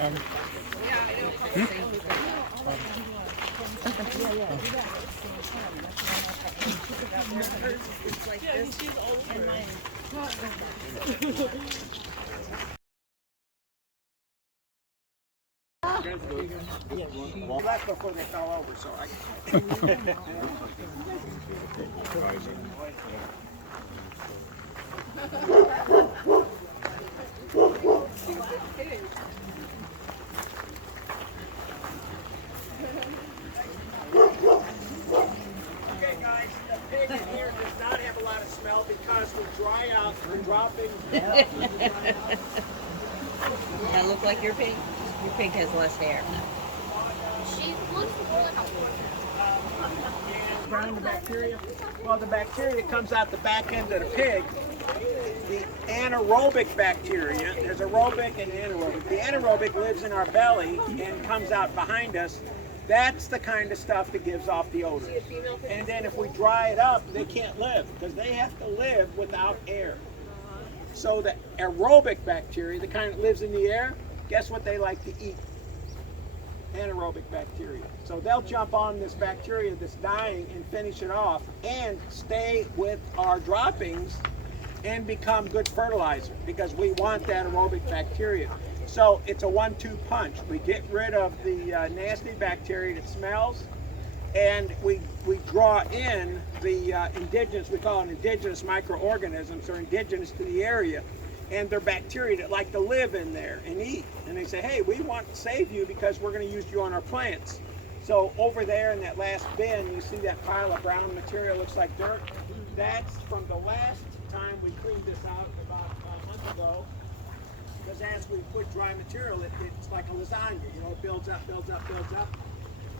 And Well, that's before they fell over, so I. Okay, guys, the pig in here does not have a lot of smell because we dry out the droppings. that look like your pig? Your pig has less hair. She looks like a Brown the bacteria. Well, the bacteria comes out the back end of the pig. The anaerobic bacteria, there's aerobic and anaerobic. The anaerobic lives in our belly and comes out behind us. That's the kind of stuff that gives off the odor. And then if we dry it up, they can't live because they have to live without air. So the aerobic bacteria, the kind that lives in the air, guess what they like to eat? Anaerobic bacteria. So they'll jump on this bacteria that's dying and finish it off and stay with our droppings and become good fertilizer because we want that aerobic bacteria. So it's a 1-2 punch. We get rid of the nasty bacteria that smells, and we draw in the indigenous, we call them indigenous microorganisms or indigenous to the area, and they're bacteria that like to live in there and eat. And they say, hey, we want to save you because we're going to use you on our plants. So over there in that last bin, you see that pile of brown material looks like dirt. That's from the last time we cleaned this out about a month ago. Because as we put dry material, it's like a lasagna, you know, it builds up, builds up, builds up.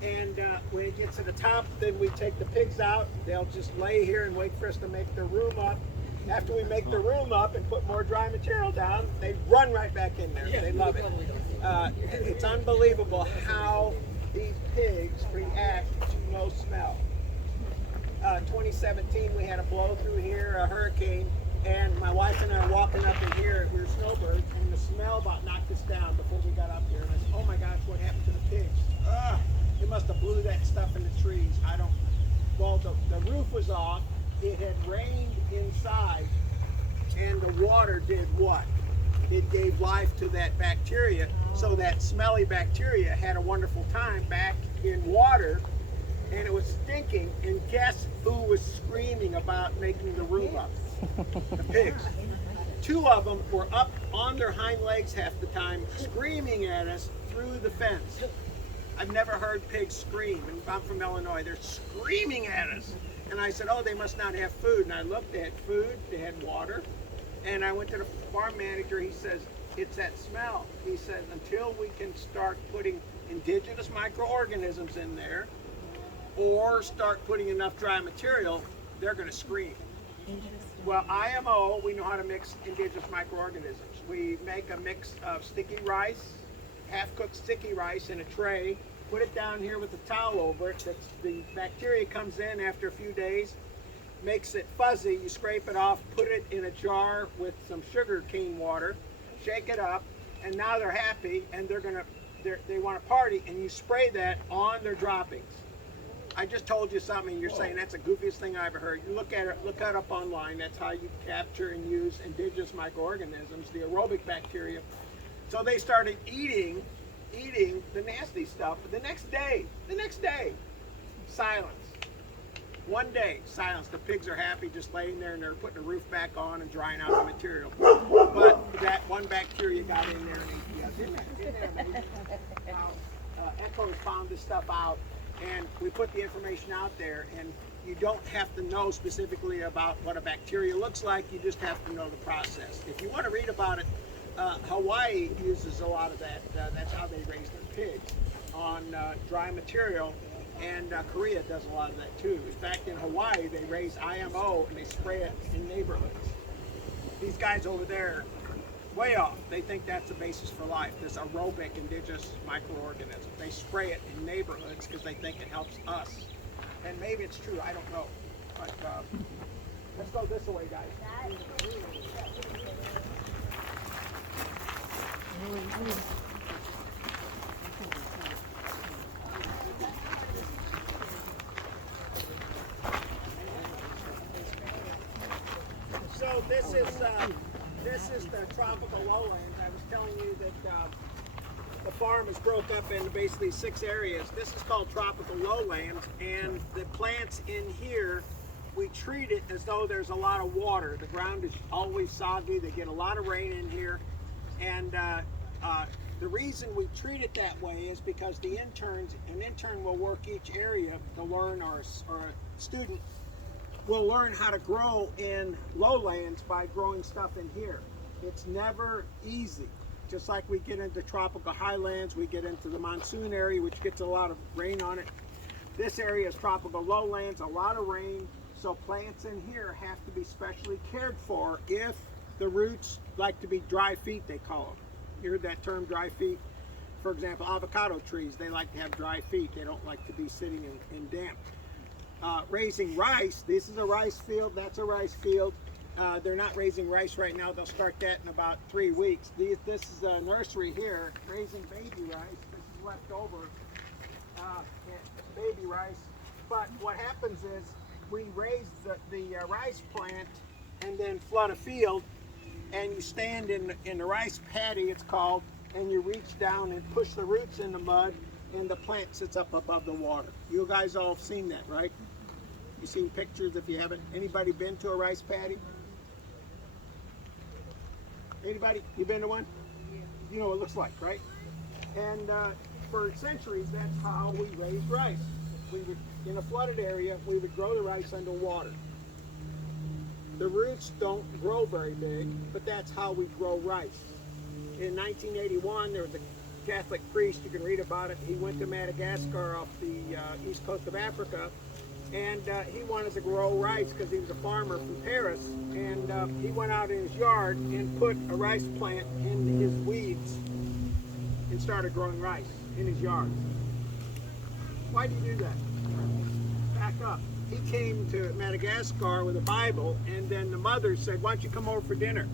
And when it gets to the top, then we take the pigs out. They'll just lay here and wait for us to make their room up. After we make the room up and put more dry material down, they run right back in there. They love it. It's unbelievable how these pigs react to no smell. 2017, we had a blow through here, a hurricane, and my wife and I are walking up in here, we were snowbirds, and the smell about knocked us down before we got up here. And I said, oh my gosh, what happened to the pigs? It must have blew that stuff in the trees. Well, the roof was off, it had rained inside, and the water did what? It gave life to that bacteria, so that smelly bacteria had a wonderful time back in water, and it was stinking, and guess who was screaming about making the room up? The pigs. 2 of them were up on their hind legs half the time, screaming at us through the fence. I've never heard pigs scream, and I'm from Illinois. They're screaming at us. And I said, oh, they must not have food. And I looked at food, they had water. And I went to the farm manager, he says, it's that smell. He says, until we can start putting indigenous microorganisms in there, or start putting enough dry material, they're gonna scream. Well, IMO, we know how to mix indigenous microorganisms. We make a mix of sticky rice, half-cooked sticky rice in a tray, put it down here with a towel over it. The bacteria comes in after a few days, makes it fuzzy. You scrape it off, put it in a jar with some sugar cane water, shake it up, and now they're happy and they want to party, and you spray that on their droppings. I just told you something, and you're saying that's the goofiest thing I ever heard. You look at it up online. That's how you capture and use indigenous microorganisms, the aerobic bacteria. So they started eating the nasty stuff. But the next day, silence. One day, silence. The pigs are happy just laying there, and they're putting the roof back on and drying out the material. But that one bacteria got in there and ate. Isn't that amazing? Echoes found this stuff out, and we put the information out there, and you don't have to know specifically about what a bacteria looks like. You just have to know the process. If you want to read about it, Hawaii uses a lot of that. That's how they raise their pigs, on dry material, and Korea does a lot of that too. In fact, in Hawaii, they raise IMO and they spray it in neighborhoods. These guys over there, way off, they think that's the basis for life, this aerobic indigenous microorganism. They spray it in neighborhoods because they think it helps us. And maybe it's true, I don't know. But let's go this way, guys. this is the tropical lowlands. I was telling you that the farm is broke up into basically 6 areas. This is called tropical lowlands, and the plants in here, we treat it as though there's a lot of water. The ground is always soggy. They get a lot of rain in here, and the reason we treat it that way is because an intern will work each area to learn, or a student will learn how to grow in lowlands by growing stuff in here. It's never easy. Just like we get into tropical highlands, we get into the monsoon area, which gets a lot of rain on it. This area is tropical lowlands, a lot of rain, so plants in here have to be specially cared for if the roots like to be dry feet, they call them. You heard that term, dry feet? For example, avocado trees, they like to have dry feet. They don't like to be sitting in damp. Raising rice, this is a rice field, that's a rice field. They're not raising rice right now. They'll start that in about 3 weeks. This is a nursery here, raising baby rice. This is left over baby rice. But what happens is we raise the rice plant and then flood a field, and you stand in the rice paddy, it's called, and you reach down and push the roots in the mud, and the plant sits up above the water. You guys all have seen that, right? You've seen pictures if you haven't. Anybody been to a rice paddy? Anybody? You been to one? You know what it looks like, right? And for centuries, that's how we raised rice. We would, in a flooded area, we would grow the rice underwater. The roots don't grow very big, but that's how we grow rice. In 1981, there was a Catholic priest, you can read about it. He went to Madagascar off the east coast of Africa, and he wanted to grow rice because he was a farmer from Paris, and he went out in his yard and put a rice plant in his weeds and started growing rice in his yard. Why do you do that? Back up. He came to Madagascar with a Bible, and then the mother said, why don't you come over for dinner?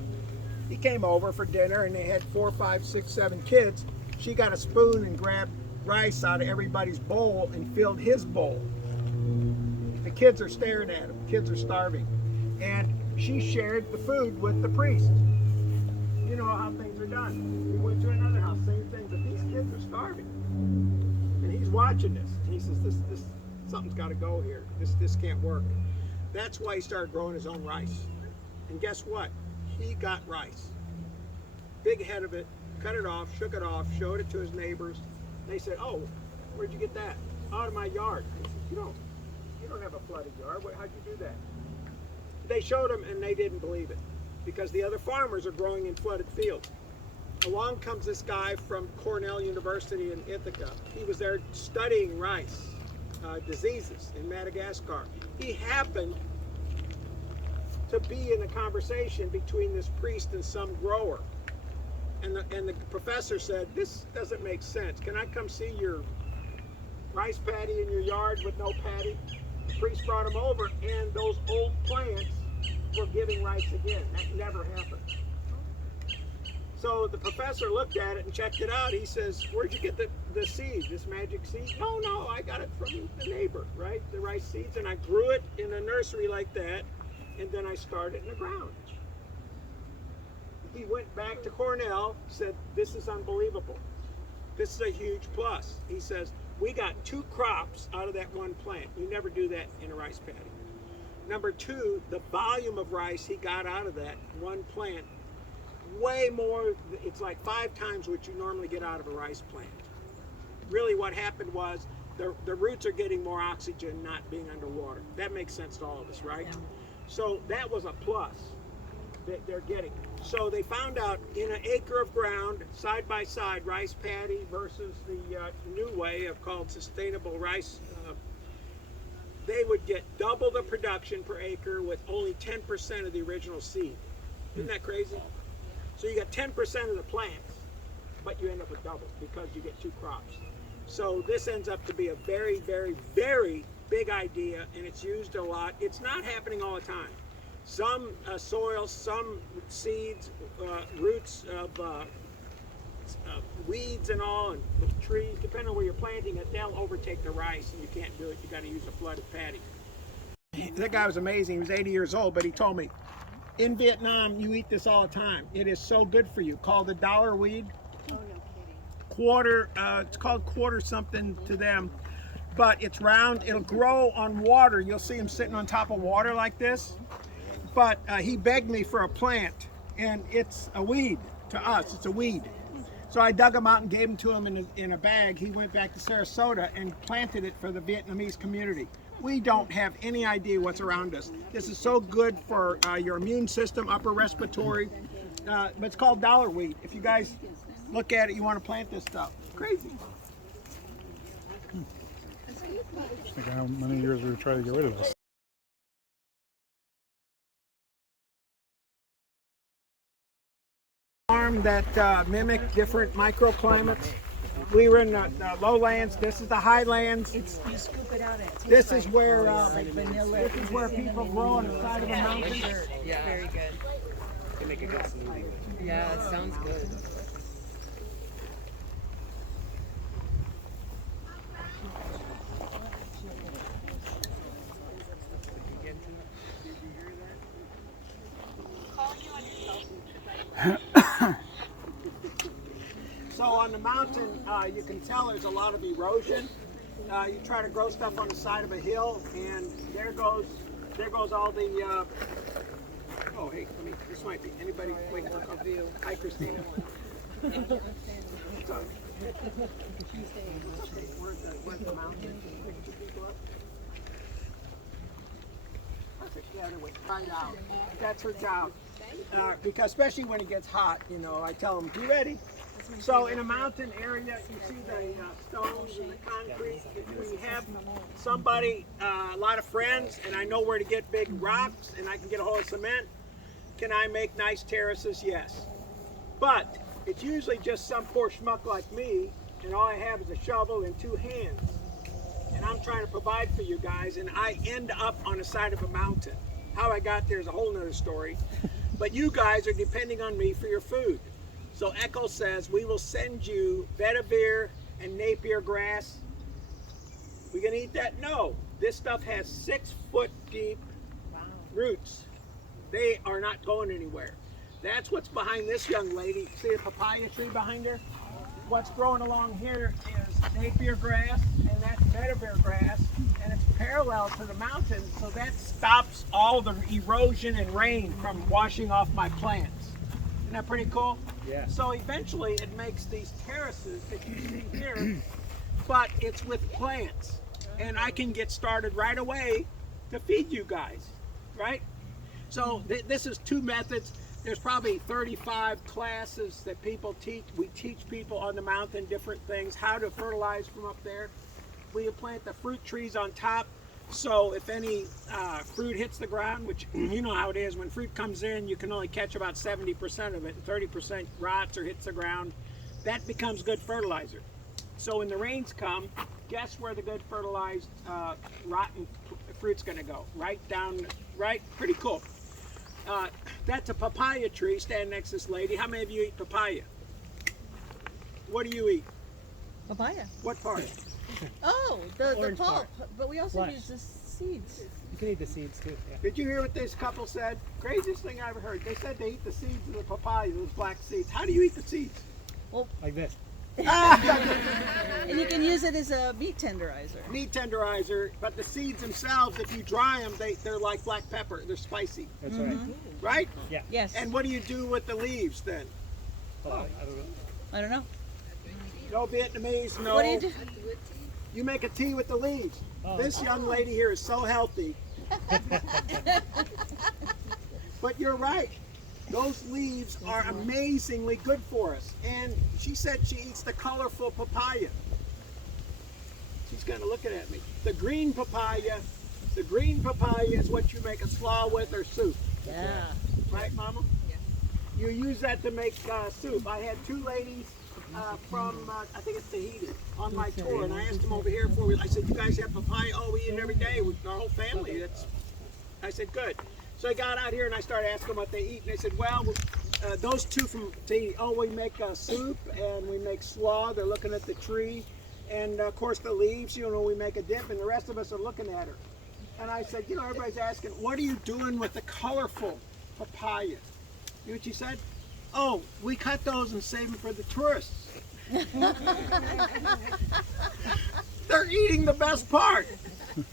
He came over for dinner, and they had 4, 5, 6, 7 kids. She got a spoon and grabbed rice out of everybody's bowl and filled his bowl. The kids are staring at him. Kids are starving. And she shared the food with the priest. You know how things are done. He went to another house, same thing, but these kids are starving. And he's watching this. And he says, this something's got to go here. This can't work. That's why he started growing his own rice. And guess what? He got rice. Big head of it, cut it off, shook it off, showed it to his neighbors. They said, oh, where'd you get that? Out of my yard. He said, you don't have a flooded yard. How'd you do that? They showed him, and they didn't believe it because the other farmers are growing in flooded fields. Along comes this guy from Cornell University in Ithaca. He was there studying rice diseases in Madagascar. He happened to be in a conversation between this priest and some grower. And the professor said, this doesn't make sense. Can I come see your rice paddy in your yard with no paddy? The priest brought him over, and those old plants were giving rice again. That never happened. So the professor looked at it and checked it out. He says, where'd you get the seed, this magic seed? No, I got it from the neighbor, right? The rice seeds, and I grew it in a nursery like that, and then I started in the ground. He went back to Cornell, said, this is unbelievable. This is a huge plus. He says, we got 2 crops out of that one plant. You never do that in a rice paddy. Number 2, the volume of rice he got out of that one plant, way more, it's like 5 times what you normally get out of a rice plant. Really what happened was the roots are getting more oxygen not being underwater. That makes sense to all of us, right? Yeah. So that was a plus that they're getting. So they found out in an acre of ground, side by side, rice paddy versus the new way of called sustainable rice, they would get double the production per acre with only 10% of the original seed. Isn't that crazy? So you got 10% of the plants, but you end up with double because you get 2 crops. So this ends up to be a very, very, very big idea, and it's used a lot. It's not happening all the time. Some soils, some seeds, roots of weeds and all, and trees, depending on where you're planting it, they'll overtake the rice, and you can't do it. You got to use a flooded paddy. That guy was amazing. He was 80 years old, but he told me, In Vietnam, you eat this all the time. It is so good for you. Called the dollar weed. Oh, no kidding. Quarter, it's called quarter something to them. But it's round. It'll grow on water. You'll see him sitting on top of water like this. But he begged me for a plant, and it's a weed to us. It's a weed. So I dug him out and gave him to him in a bag. He went back to Sarasota and planted it for the Vietnamese community. We don't have any idea what's around us. This is so good for your immune system, upper respiratory. But it's called dollar weed. If you guys look at it, you want to plant this stuff. It's crazy. Just think how many years we would try to get rid of this. Farm that mimic different microclimates. We were in the lowlands. This is the highlands. It's, you scoop it out. It's This is where like vanilla. this is where people grow on the side of a Yeah, mountain. for sure. Yeah, very good. Can make a good smoothie. Yeah, it sounds good. So on the mountain, you can tell there's a lot of erosion. You try to grow stuff on the side of a hill, and there goes all the. Oh, hey, this might be anybody waiting for a view. Hi, Christina. So, where's the mountain? Perfect. Yeah, they're right out. That's her job. Because especially when it gets hot, you know, I tell them, be ready. So in a mountain area, you see the stones and the concrete. If we have somebody, a lot of friends, and I know where to get big rocks, and I can get a hold of cement, can I make nice terraces? Yes. But it's usually just some poor schmuck like me, and all I have is a shovel and 2 hands. And I'm trying to provide for you guys, and I end up on the side of a mountain. How I got there is a whole nother story. But you guys are depending on me for your food. So Echo says, we will send you vetiver and Napier grass. We gonna eat that? No. This stuff has 6-foot deep roots. They are not going anywhere. That's what's behind this young lady. See the papaya tree behind her? What's growing along here is Napier grass, and that's vetiver grass, and it's parallel to the mountain, so that stops all the erosion and rain from washing off my plants. Isn't that pretty cool? Yeah. So eventually it makes these terraces that you see here, but it's with plants. And I can get started right away to feed you guys, right? So this is 2 methods. There's probably 35 classes that people teach. We teach people on the mountain different things, how to fertilize from up there. We plant the fruit trees on top. So if any fruit hits the ground, which you know how it is, when fruit comes in, you can only catch about 70% of it, and 30% rots or hits the ground. That becomes good fertilizer. So when the rains come, guess where the good fertilized rotten fruit's gonna go? Right down, right? Pretty cool. That's a papaya tree standing next to this lady. How many of you eat papaya? What do you eat? Papaya. What part? Oh, the Orange pulp. part. But we also Flesh. use the seeds. You can eat the seeds too. Yeah. Did you hear what this couple said? Craziest thing I ever heard. They said they eat the seeds of the papaya, those black seeds. How do you eat the seeds? Like this. And you can use it as a meat tenderizer. Meat tenderizer, but the seeds themselves, if you dry them, they're like black pepper. They're spicy, That's right. right? Yeah. Yes. And what do you do with the leaves then? Oh, I don't know. I don't know. No Vietnamese, no. What do you do? You make a tea with the leaves. Oh. This young lady here is so healthy. But you're right. Those leaves are amazingly good for us. And she said she eats the colorful papaya. She's kind of looking at me. The green papaya is what you make a slaw with or soup. Yeah. Right, Mama? You use that to make soup. I had 2 ladies from, I think it's Tahiti, on my tour, and I asked them over here I said, you guys have papaya? Oh, we eat it every day with our whole family. I said, good. So I got out here and I started asking them what they eat, and they said, well, those 2 from Tahiti, oh, we make soup and we make slaw. They're looking at the tree, and of course the leaves, you know, we make a dip, and the rest of us are looking at her. And I said, you know, everybody's asking, what are you doing with the colorful papaya. You know what she said? Oh, we cut those and save them for the tourists. They're eating the best part.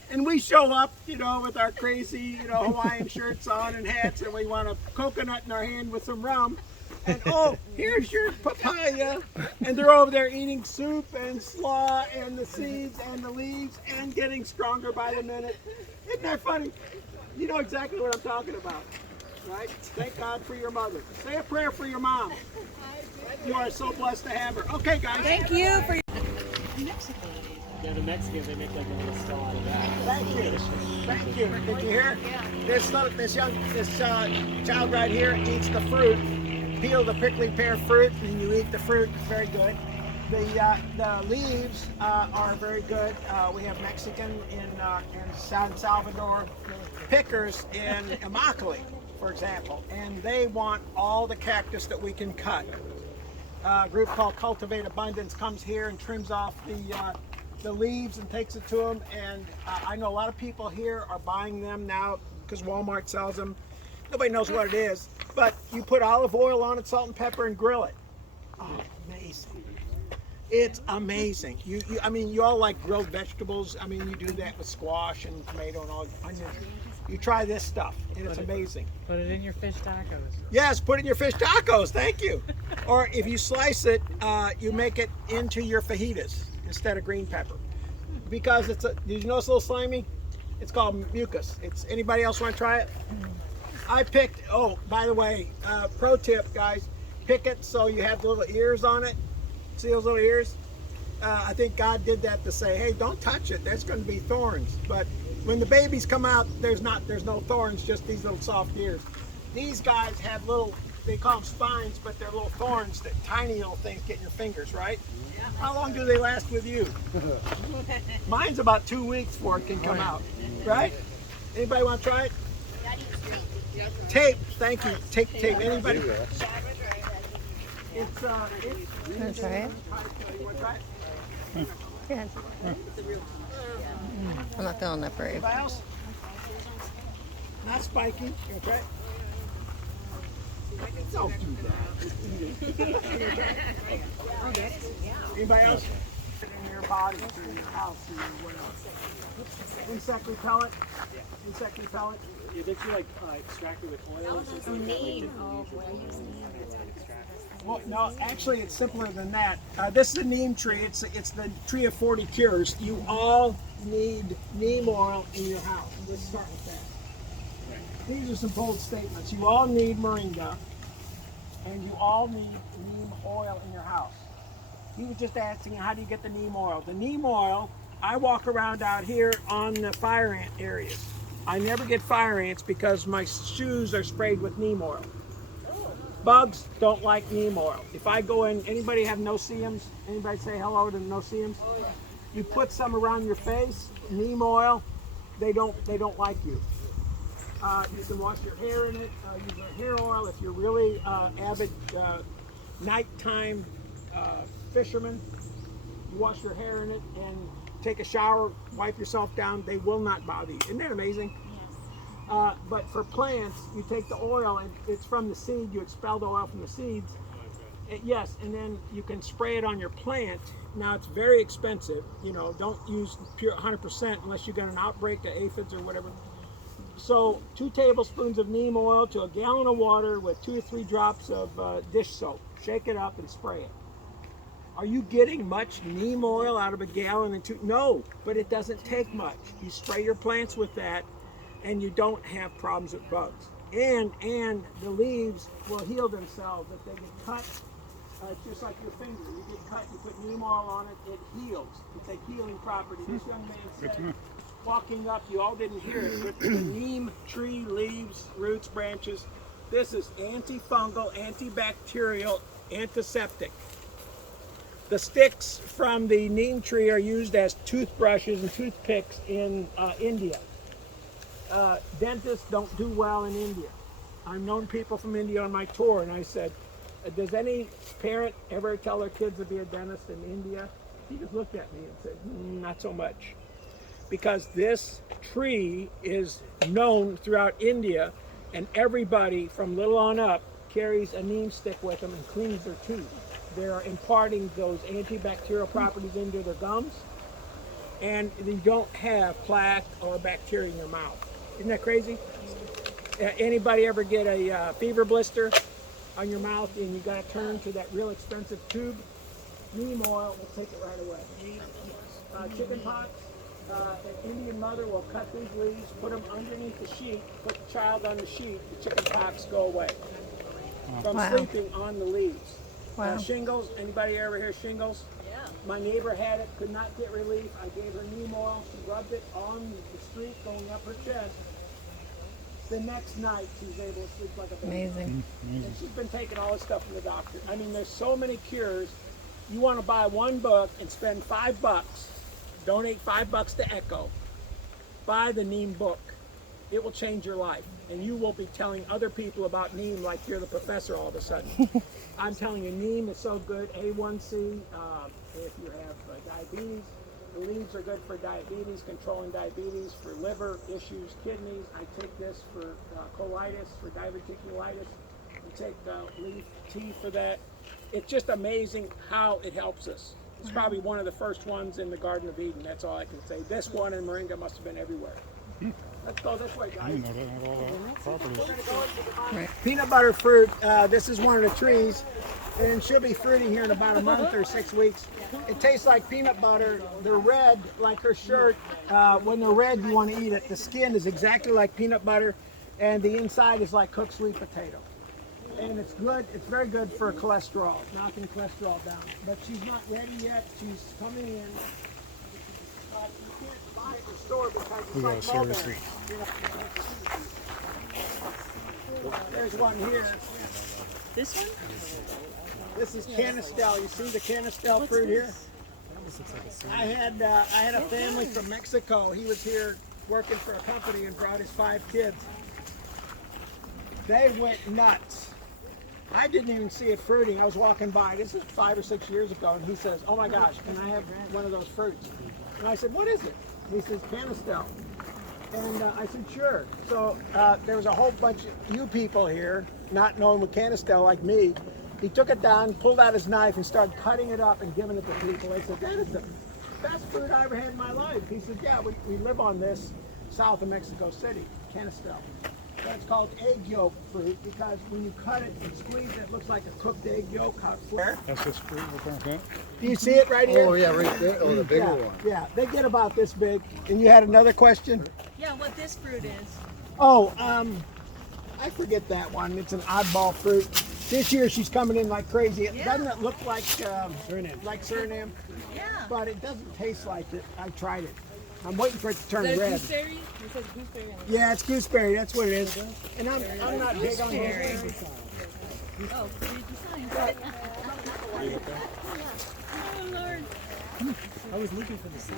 And we show up, you know, with our crazy, you know, Hawaiian shirts on and hats, and we want a coconut in our hand with some rum. And oh, here's your papaya. And they're over there eating soup and slaw and the seeds and the leaves and getting stronger by the minute. Isn't that funny? You know exactly what I'm talking about, right? Thank God for your mother. Say a prayer for your mom. You are so blessed to have her. Okay, guys. Thank you for your Yeah, the Mexicans, they make like a little straw out of that. Thank you. Thank you. Did you hear? This child right here eats the fruit. Peel the prickly pear fruit, and you eat the fruit. Very good. The leaves are very good. We have Mexican in San Salvador, pickers in Immokalee, for example, and they want all the cactus that we can cut. A group called Cultivate Abundance comes here and trims off the leaves and takes it to them. And I know a lot of people here are buying them now because Walmart sells them. Nobody knows what it is, but you put olive oil on it, salt and pepper, and grill it. Oh, amazing. It's amazing. I mean, you all like grilled vegetables. I mean, you do that with squash and tomato and all onions. You try this stuff, and it's amazing. Put it in your fish tacos. Yes, put it in your fish tacos. Thank you. Or if you slice it, you make it into your fajitas instead of green pepper. Because did you know it's a little slimy? It's called mucus. Anybody else want to try it? I picked, oh, by the way, pro tip, guys, pick it so you have the little ears on it. See those little ears? I think God did that to say, hey, don't touch it. There's going to be thorns. But when the babies come out, there's no thorns, just these little soft ears. These guys have little, they call them spines, but they're little thorns, that tiny little things get in your fingers, right? Yeah. How long do they last with you? Mine's about 2 weeks before it can come out, right? Anybody want to try it? Tape, thank you. Tape. Anybody? It's try it? You want to try it? Yes. I'm not feeling that brave. Anybody else? Not spiky. You want to try it? Don't do that. Anybody else? In your body, in your house, in your else? Insect repellent? Insect repellent? Yeah, did you like extract it with oil or something? Neem. Well, no, actually, it's simpler than that. This is a neem tree. It's the tree of 40 cures. You all need neem oil in your house. Let's start with that. Right. These are some bold statements. You all need moringa, and you all need neem oil in your house. He was just asking, how do you get the neem oil? The neem oil, I walk around out here on the fire ant areas. I never get fire ants because my shoes are sprayed with neem oil. Bugs don't like neem oil. If I go in, anybody have no-see-ums? Anybody say hello to no-see-ums? You put some around your face, neem oil, they don't like you. You can wash your hair in it, use a hair oil if you're really avid nighttime fisherman. You wash your hair in it and take a shower, wipe yourself down, they will not bother you. Isn't that amazing? Yes. But for plants, you take the oil, and it's from the seed, you expel the oil from the seeds. Yes, and then you can spray it on your plant. Now it's very expensive, you know, don't use pure 100% unless you got an outbreak of aphids or whatever. So 2 tablespoons of neem oil to a gallon of water with 2 or 3 drops of dish soap. Shake it up and spray it. Are you getting much neem oil out of a gallon and 2? No, but it doesn't take much. You spray your plants with that and you don't have problems with bugs. And the leaves will heal themselves if they get cut. It's just like your finger. You get cut, you put neem oil on it, it heals. It's a healing property. This young man said, walking up, you all didn't hear it, but the neem tree leaves, roots, branches. This is antifungal, antibacterial, antiseptic. The sticks from the neem tree are used as toothbrushes and toothpicks in India. Dentists don't do well in India. I've known people from India on my tour, and I said, does any parent ever tell their kids to be a dentist in India? He just looked at me and said, not so much. Because this tree is known throughout India And everybody from little on up carries a neem stick with them and cleans their teeth. They're imparting those antibacterial properties into their gums, and you don't have plaque or bacteria in your mouth. Isn't that crazy? Anybody ever get a fever blister on your mouth and you got to turn to that real expensive tube? Neem oil will take it right away. Chicken pox, an Indian mother will cut these leaves, put them underneath the sheet, put the child on the sheet, the chicken pox go away from sleeping on the leaves. Shingles, anybody ever hear shingles? Yeah. My neighbor had it, could not get relief. I gave her neem oil. She rubbed it on the street going up her chest. The next night, she was able to sleep like a baby. Amazing. And she's been taking all this stuff from the doctor. I mean, there's so many cures. You want to buy one book and spend $5. Donate $5 to Echo. Buy the neem book. It will change your life. And you will be telling other people about neem like you're the professor all of a sudden. I'm telling you, neem is so good. A1C, if you have diabetes. The leaves are good for diabetes, controlling diabetes, for liver issues, kidneys. I take this for colitis, for diverticulitis. I take leaf tea for that. It's just amazing how it helps us. It's probably one of the first ones in the Garden of Eden. That's all I can say. This one in Moringa must have been everywhere. Let's go this way, I guys. didn't know that had all that properties. We're gonna go into the peanut butter fruit. This is one of the trees, and she'll be fruiting here in about a month or 6 weeks. It tastes like peanut butter. They're red, like her shirt. When they're red, you want to eat it. The skin is exactly like peanut butter, and the inside is like cooked sweet potato. And it's good. It's very good for cholesterol, knocking cholesterol down. But she's not ready yet. She's coming in. You can't buy it in the store because it's We like got mulberry. services. There's one here. This one? This is canistel. You see the canistel fruit here? I had a family from Mexico. He was here working for a company and brought his 5 kids. They went nuts. I didn't even see it fruiting. I was walking by. This is 5 or 6 years ago, and he says, "Oh my gosh, can I have one of those fruits?" And I said, "What is it?" He says, "Canistel." And I said, "Sure." So there was a whole bunch of you people here, not knowing what canistel like me. He took it down, pulled out his knife, and started cutting it up and giving it to people. They said, "That is the best fruit I ever had in my life." He said, "Yeah, we live on this south of Mexico City, canistel." That's called egg yolk fruit because when you cut it and squeeze it, it looks like a cooked egg yolk. Where? That's this fruit we're talking about. Do you see it right here? Oh yeah, right there. Oh, the bigger one. Yeah, they get about this big. And you had another question? Yeah, what this fruit is. Oh, I forget that one. It's an oddball fruit. This year she's coming in like crazy. Doesn't it look like Suriname? Yeah. But it doesn't taste like it. I tried it. I'm waiting for it to turn Is that red. gooseberry? It says gooseberry on it. Yeah, it's gooseberry. That's what it is. And I'm not big on Gooseberry. gooseberry. Oh, read the sign. Oh, Lord. I was looking for the sign.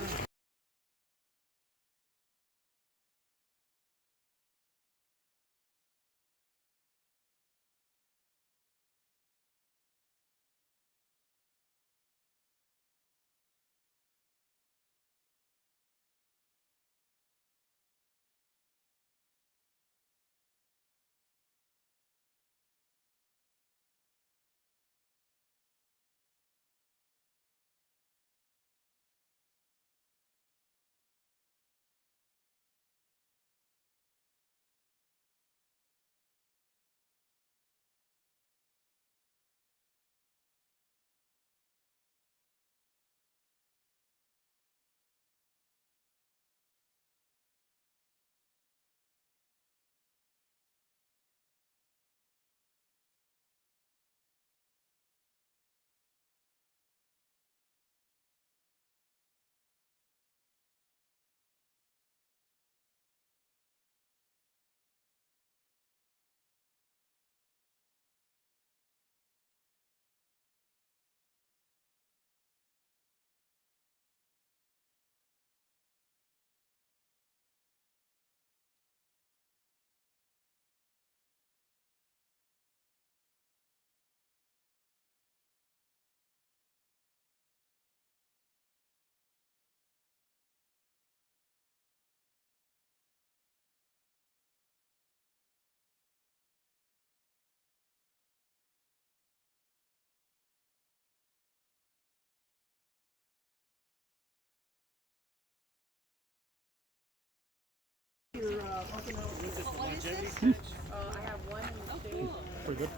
Pretty good.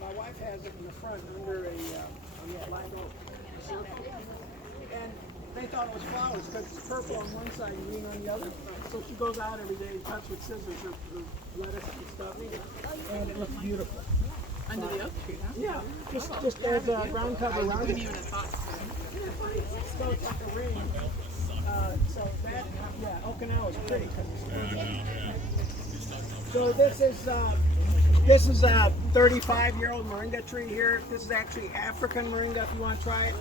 My wife has it in the front under a black oak. And they thought it was flowers because it's purple on one side and green on the other. So she goes out every day and cuts with scissors her lettuce and stuff. And it looks beautiful. Under the oak tree, huh? Yeah, just as a ground cover around it. Even a thought. So it's like a ring. So that, yeah, Okinawa is pretty. 'Cause so this is a 35-year-old moringa tree here. This is actually African moringa if you want to try it.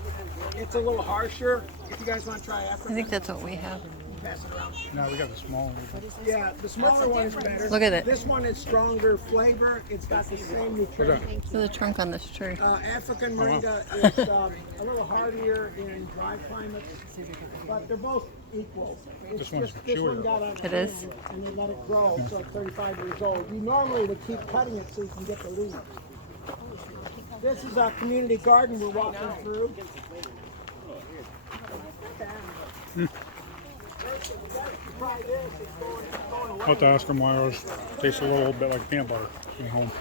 It's a little harsher if you guys want to try African. I think that's what we have. Pass it around. No, we got the small one. Yeah, the smaller one is better. Look at it. This one is stronger flavor. It's got the same nutrition. Look at the trunk on this tree. African moringa is a little hardier in dry climates, but they're both equal. It's This one's just this one chewier. got on It is. and they let it grow, so it's 35 years old. You normally would keep cutting it so you can get the leaves. This is our community garden we're walking through. Try this. It's going away. I'll have to ask them why ours tastes a little bit like peanut butter at home.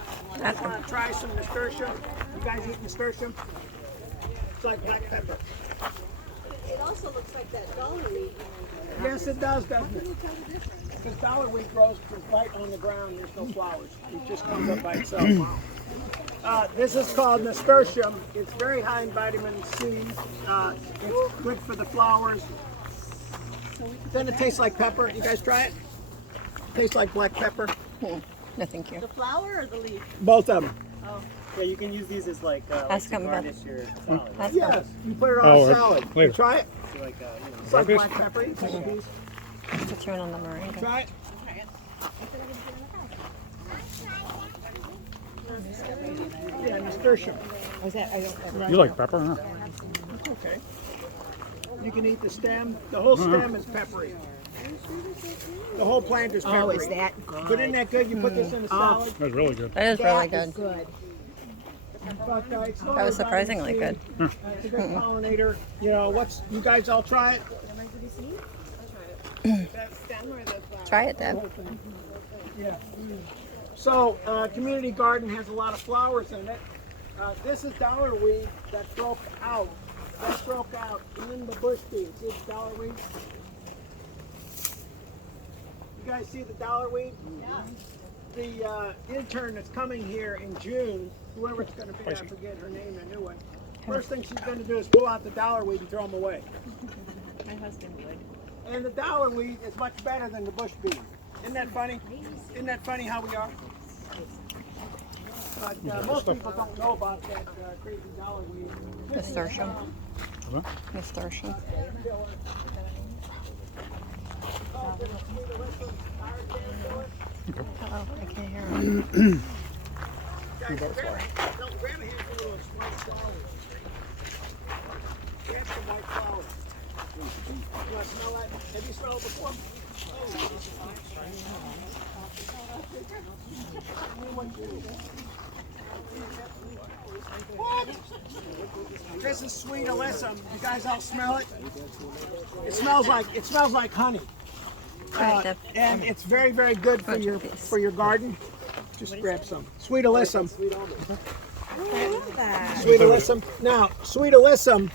I want to try some nasturtium. You guys eat nasturtium? It's like black pepper. It also looks like that dollar weed. Yes, it does, doesn't it? Because dollar wheat grows right on the ground. There's no flowers. It just comes up by itself. This is called nasturtium. It's very high in vitamin C. It's good for the flowers. Then it tastes like pepper. You guys try it? Tastes like black pepper. No, thank you. The flower or the leaf? Both of them. Yeah, you can use these as like Ask to him about garnish your salad. That's Yes, you put it on Oh, a salad. later. You try it? So like It's like This? black pepper. You take a piece. to turn on the moringa. Try it. Yeah, nasturtium. You like pepper, huh? Okay. You can eat the stem. The whole stem is peppery. The whole plant is peppery. Oh, is that good? But isn't that good? You put this in a salad. That's really good. That is really That is good. But, it's low That was in surprisingly vitamin good. C. It's a good pollinator. You know, you guys all try it? Try it, Deb. Yeah. So, community garden has a lot of flowers in it. This is dollar weed that broke out. That broke out in the bush beans. See the dollar weed? You guys see the dollar weed? Yeah. The intern that's coming here in June, whoever it's going to be, I forget her name, a new one. First thing she's going to do is pull out the dollar weed and throw them away. My husband would. And the dollar weed is much better than the bush bean. Isn't that funny? Isn't that funny how we are? But most people don't know about that crazy dollar weed. Nasturtium. What? Nasturtium. Oh, I can't hear him. Guys, grab a handful of those white flowers. Grab some white flowers. You want to smell that? Have you smelled it before? What? This is sweet alyssum. You guys all smell it? It smells like honey. Alright, Deb. And it's very, very good for your garden. Just grab some. Sweet alyssum. Sweet alyssum. Now, sweet alyssum.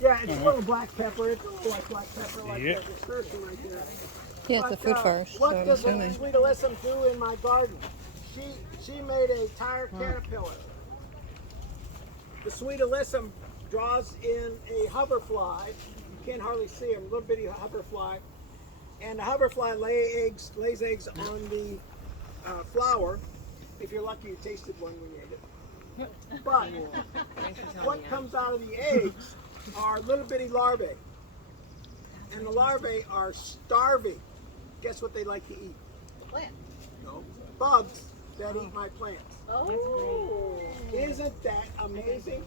Yeah, it's a little black pepper. It's a little like black pepper, like Yeah. that nasturtium right there. Yeah, it's a food forest, so What I'm does assuming. sweet alyssum do in my garden? She made a tire caterpillar. The sweet alyssum draws in a hoverfly. You can't hardly see him, little bitty hoverfly. And the hoverfly lays eggs on the flower. If you're lucky, you tasted one when you ate it. But what comes out of the eggs are little bitty larvae. And the larvae are starving. Guess what they like to eat? Plant. No. Bugs that eat my plants. Oh. Isn't that amazing?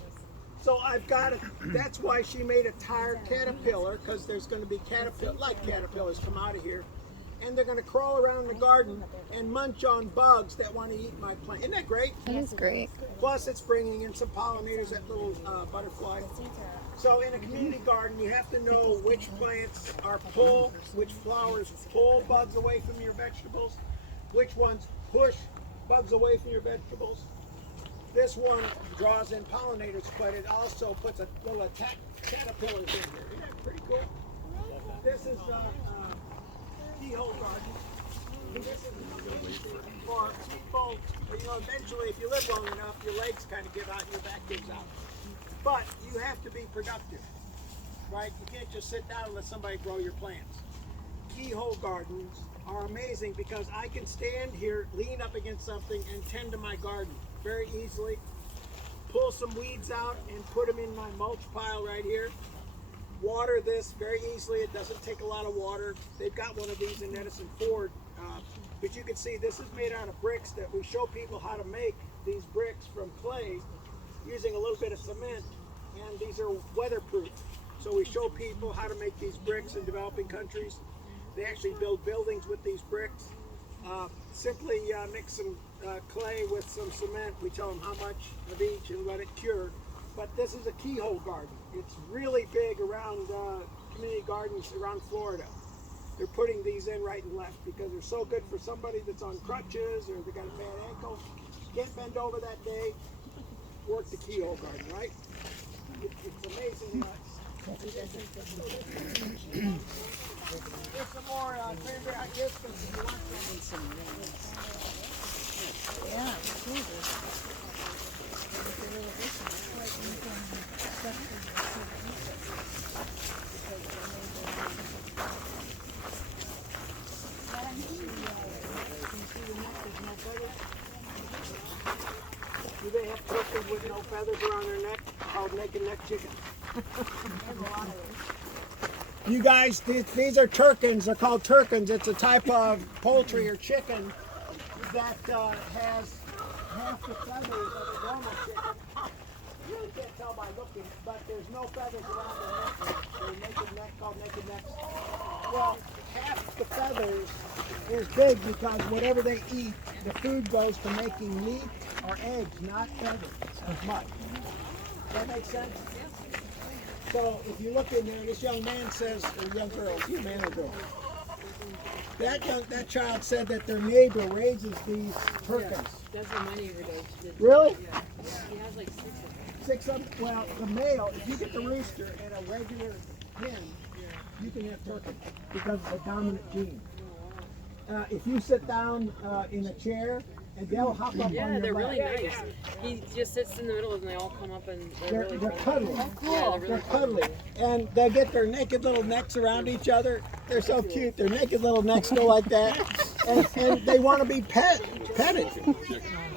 So I've got it. That's why she made a tire caterpillar, because there's going to be caterpillars come out of here, and they're going to crawl around the garden and munch on bugs that want to eat my plant. Isn't that great? That is great. Plus, it's bringing in some pollinators, that little butterfly. So in a community garden, you have to know which plants are pull, which flowers pull bugs away from your vegetables, which ones push bugs away from your vegetables. This one draws in pollinators, but it also puts a little caterpillars in here. Isn't that pretty cool? This is keyhole garden. And this is for people, eventually if you live long enough, your legs kind of give out and your back gives out. But you have to be productive, right? You can't just sit down and let somebody grow your plants. Keyhole gardens are amazing because I can stand here, lean up against something, and tend to my garden very easily. Pull some weeds out and put them in my mulch pile right here. Water this very easily. It doesn't take a lot of water. They've got one of these in Edison Ford. But you can see this is made out of bricks that we show people how to make these bricks from clay using a little bit of cement, and these are weatherproof. So we show people how to make these bricks in developing countries. They actually build buildings with these bricks. Simply mix some clay with some cement. We tell them how much of each and let it cure. But this is a keyhole garden. It's really big around community gardens around Florida. They're putting these in right and left because they're so good for somebody that's on crutches or they got a bad ankle. Can't bend over that day. Work the keyhole garden, right? It's amazing. There's some more cranberry hibiscus if you want some. Yeah, Do they have turkeys with no feathers around their neck called naked neck chickens? You guys, these are turkins. They're called turkins. It's a type of poultry or chicken that has half the feathers of a normal chicken. You really can't tell by looking, but there's no feathers around their neck. They're naked neck, called naked necks. Well, half the feathers is big because whatever they eat, the food goes to making meat or eggs, not feathers as much. Does that make sense? So if you look in there, this young man says, or young girl, is he a man or girl? That child said that their neighbor raises these turkeys. that's what my neighbor does. Really? He has like 6 of them. 6 of them? Well, the male, if you get the rooster and a regular hen, you can have turkey because it's a dominant gene. If you sit down in a chair, and they'll hop up on your they're lap. really nice. He just sits in the middle and they all come up and they're really cuddly. Yeah, They're cuddly. And they get their naked little necks around each other. They're so cute. Their naked little necks go like that. And they want to be petted.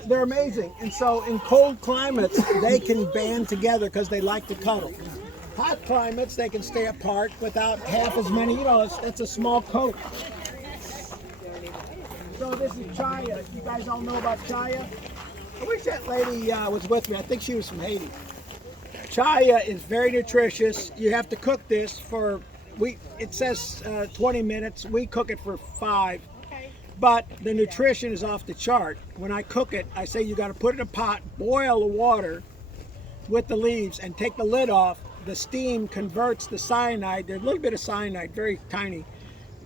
They're amazing. And so in cold climates, they can band together because they like to cuddle. Hot climates, they can stay apart without half as many. It's a small coat. So this is chaya. You guys all know about chaya? I wish that lady was with me. I think she was from Haiti. Chaya is very nutritious. You have to cook this for, it says 20 minutes. We cook it for 5. But the nutrition is off the chart. When I cook it, I say you got to put it in a pot, boil the water with the leaves, and take the lid off. The steam converts the cyanide. There's a little bit of cyanide, very tiny,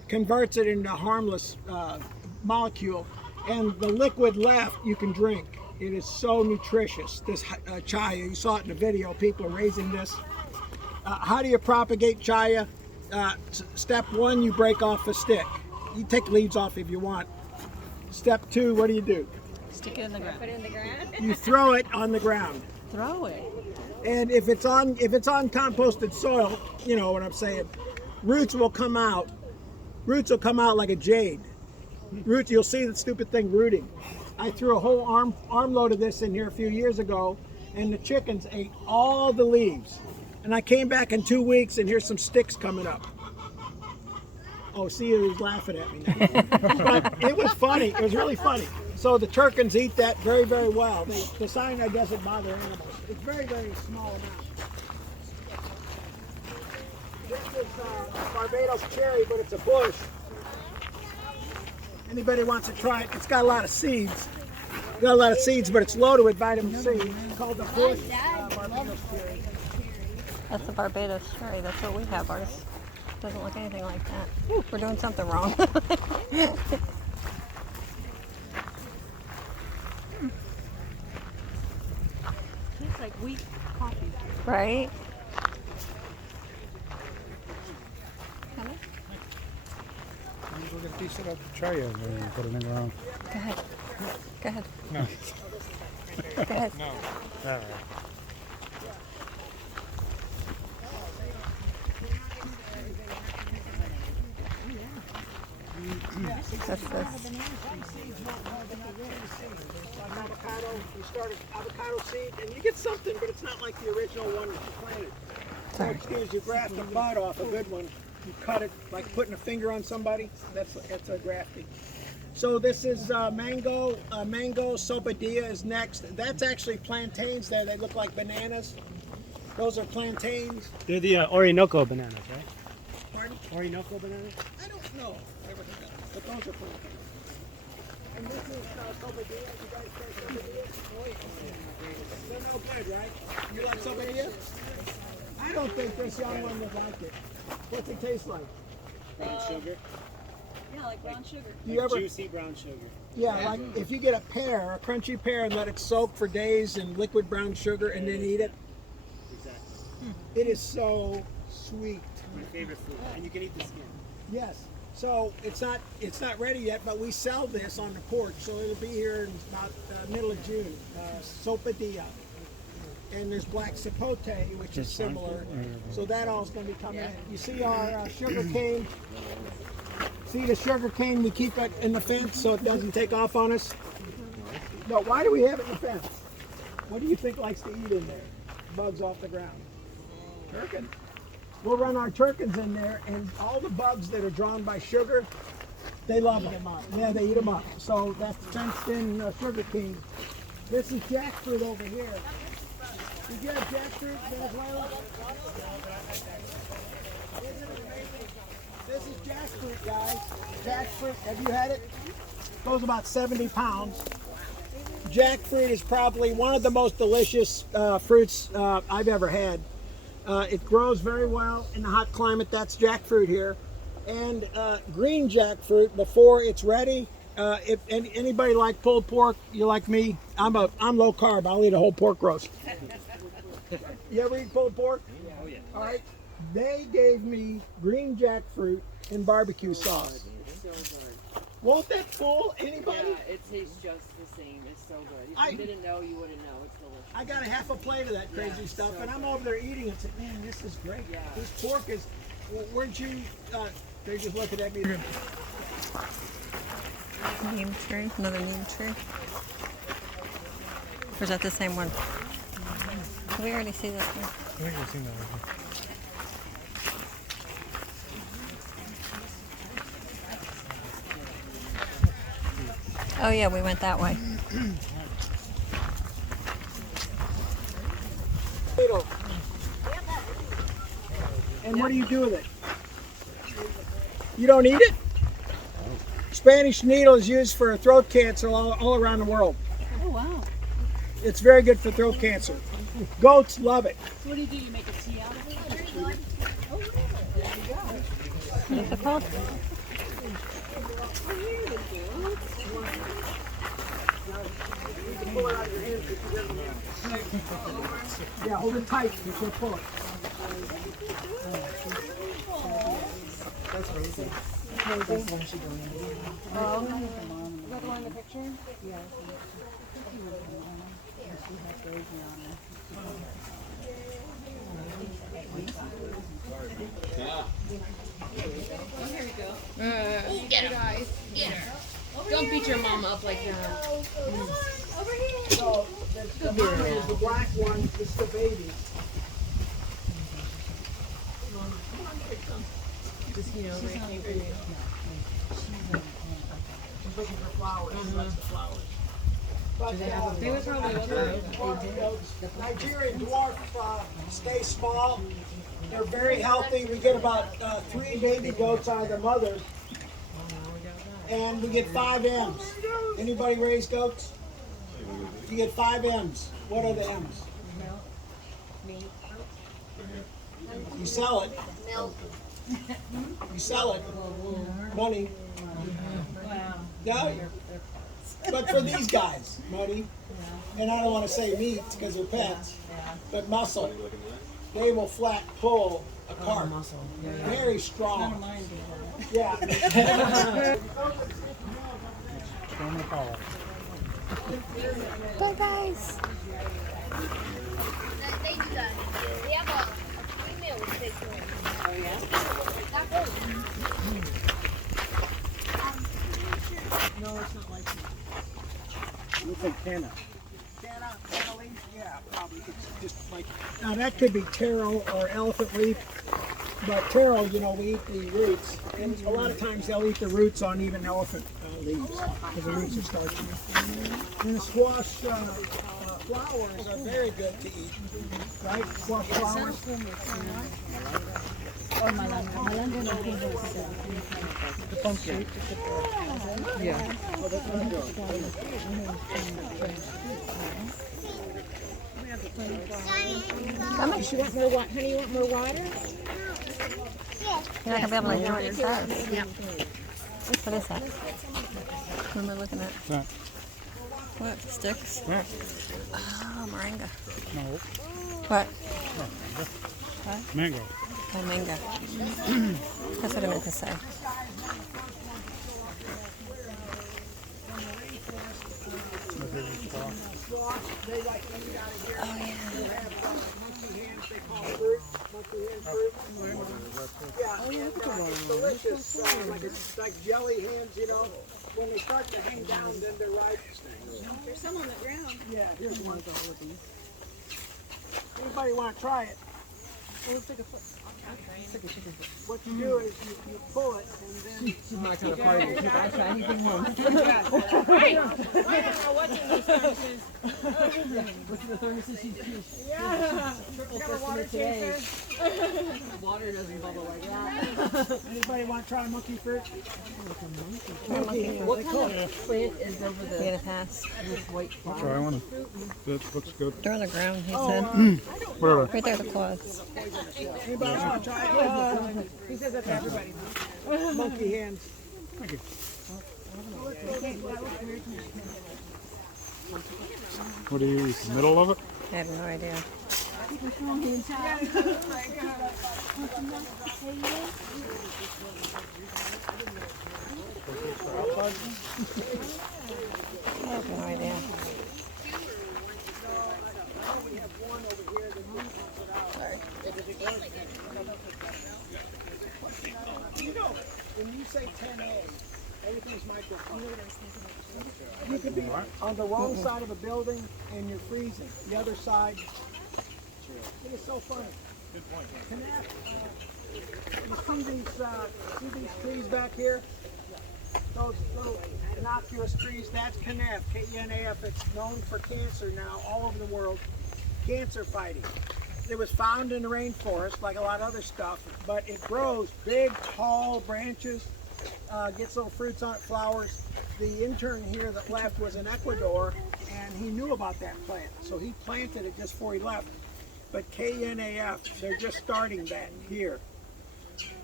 converts it into a harmless molecule, and the liquid left you can drink. It is so nutritious. This chaya, you saw it in the video, people are raising this. How do you propagate chaya? Step 1, you break off a stick. You take leaves off if you want. Step 2, what do? stick it in the ground. Put it in the ground. You throw it on the ground. Throw it. And if it's on composted soil, you know what I'm saying, roots will come out. Roots will come out like a jade. Roots, you'll see the stupid thing rooting. I threw a whole armload of this in here a few years ago, and the chickens ate all the leaves. And I came back in 2 weeks, and here's some sticks coming up. Oh, see, he was laughing at me now. But it was funny. It was really funny. So the turkeys eat that very, very well. The cyanide doesn't bother animals. It's very, very small amount. This is Barbados cherry, but it's a bush. Anybody wants to try it? It's got a lot of seeds. Got a lot of seeds, but it's loaded with vitamin C. It's called the bush Barbados cherry. That's the Barbados cherry. That's what we have. Ours doesn't look anything like that. Ooh, we're doing something wrong. Tastes like weak coffee. Right? We'll get a piece of that cherry over there and put it in the ground. Go ahead. Go ahead. No. Go ahead. No. All right. That's this. Like avocado, you start an avocado seed and you get something, but it's not like the original one that you planted. So excuse you graft a bud off a good one. You cut it like putting a finger on somebody. That's a grafting. So this is mango sopadilla is next. That's actually plantains there. They look like bananas. Those are plantains. They're the Orinoco bananas, right? Pardon? Orinoco bananas? I don't know. But those are plantains. And this is sopadilla. You guys say sopadilla? They're no good, right? You like sopadilla? I don't think this young one would like it. What's it taste like? Brown sugar. Yeah, like brown sugar. Do you ever? Juicy brown sugar. Yeah, like if you get a pear, a crunchy pear, and let it soak for days in liquid brown sugar and then eat it. Exactly. It is so sweet. My favorite food. And you can eat the skin. Yes. So it's not ready yet, but we sell this on the porch, so it'll be here in about middle of June. Sopadilla. And there's black sapote, which is similar. So that all's going to be coming in. You see our sugar cane? See the sugar cane? We keep it in the fence so it doesn't take off on us. No, why do we have it in the fence? What do you think likes to eat in there? Bugs off the ground. Turkins. We'll run our turkins in there, and all the bugs that are drawn by sugar, they love them. Yeah, they eat them up. So that's fenced-in sugar cane. This is jackfruit over here. Did you have jackfruit, Venezuela? Isn't it amazing? This is jackfruit, guys. Jackfruit, have you had it? Goes about 70 pounds. Jackfruit is probably one of the most delicious fruits I've ever had. It grows very well in the hot climate. That's jackfruit here. And green jackfruit before it's ready. If anybody like pulled pork, you like me. I'm low carb. I'll eat a whole pork roast. You ever eat pulled pork? Oh yeah. All right. They gave me green jackfruit and barbecue sauce. It's so good. Won't that fool anybody? Yeah, it tastes just the same. It's so good. If you didn't know, you wouldn't know. It's delicious. I got a half a plate of that crazy stuff, so and I'm over there eating it. Said, man, this is great. Yeah. This pork is. Weren't you? They're just looking at me. Neem tree. Another neem tree. Or is that the same one? Did we already see this one? I think we've seen that one. Oh yeah, we went that way. And what do you do with it? You don't eat it? Spanish needle is used for throat cancer all around the world. Oh, wow. It's very good for throat cancer. Goats love it. So what do? You make a tea out of it? Oh, really? What's it called? Pull it out of your hands. Yeah, hold it tight. You can pull it. That's crazy. Is that the one in the picture? Yeah. Get her, guys. Get her. Don't beat your mama up like that. Over here. So the mom is the black one. It's the baby. Just, you know, She's looking for flowers. She likes the flowers. But, they would probably Nigerian dwarf stay small. They're very healthy. We get about 3 baby goats out of their mothers. And we get 5 M's. Anybody raise goats? You get 5 M's. What are the M's? You sell it. You sell it. Money. Yeah. But for these guys, money. And I don't want to say meat because they're pets, but muscle. They will flat pull a cart. Very strong. Yeah. Bye, guys. They do that. They have a female with big wings. Oh, yeah? That goes. No, it's not like that. Looks like Canna. Canna leaf? Yeah, probably. It's just like. Now that could be taro or elephant leaf, but taro, you know, we eat the roots, and a lot of times they'll eat the roots on even elephant leaves because the roots are starchy. And the squash flowers are very good to eat, right? Squash flowers. The pumpkin. Yeah. You want more water? Honey, you want more water? You're not gonna be able to hear what it says. Yeah. What is that? What am I looking at? That. What? Sticks? Yeah. Oh, moringa. No. What? What? Mango. Oh, mango. That's what I meant to say. Oh, yeah. It's delicious. It's like jelly hands, you know. When they start to hang down, then they're ripe. There's some on the ground. Yeah, here's one of those. Anybody want to try it? What you do is you pull it and then. I'm not gonna party because I try anything once. I don't know what's in those thermoses. What's the thermoses you choose? Yeah. Triple testament today. Water doesn't bubble like that. Anybody want to try monkey fruit? What kind of plant is over You the gonna pass? this white flower? Try one. That looks good. They're on the ground, he said. What are they? Right there, the claws. Anybody want to try it? He says that to everybody. Monkey hands. Thank you. What do you eat? The middle of it? I have no idea. I have no idea. You know, when you say 10A, everything's microphone. You could be on the wrong side of a building and you're freezing. The other side, it is so funny. Good point. You see these trees back here? Those little innocuous trees, that's Canaf, K-E-N-A-F. It's known for cancer now all over the world. Cancer fighting. It was found in the rainforest, like a lot of other stuff, but it grows big, tall branches, gets little fruits on it, flowers. The intern here that left was in Ecuador, and he knew about that plant, so he planted it just before he left. But KNAF, they're just starting that here.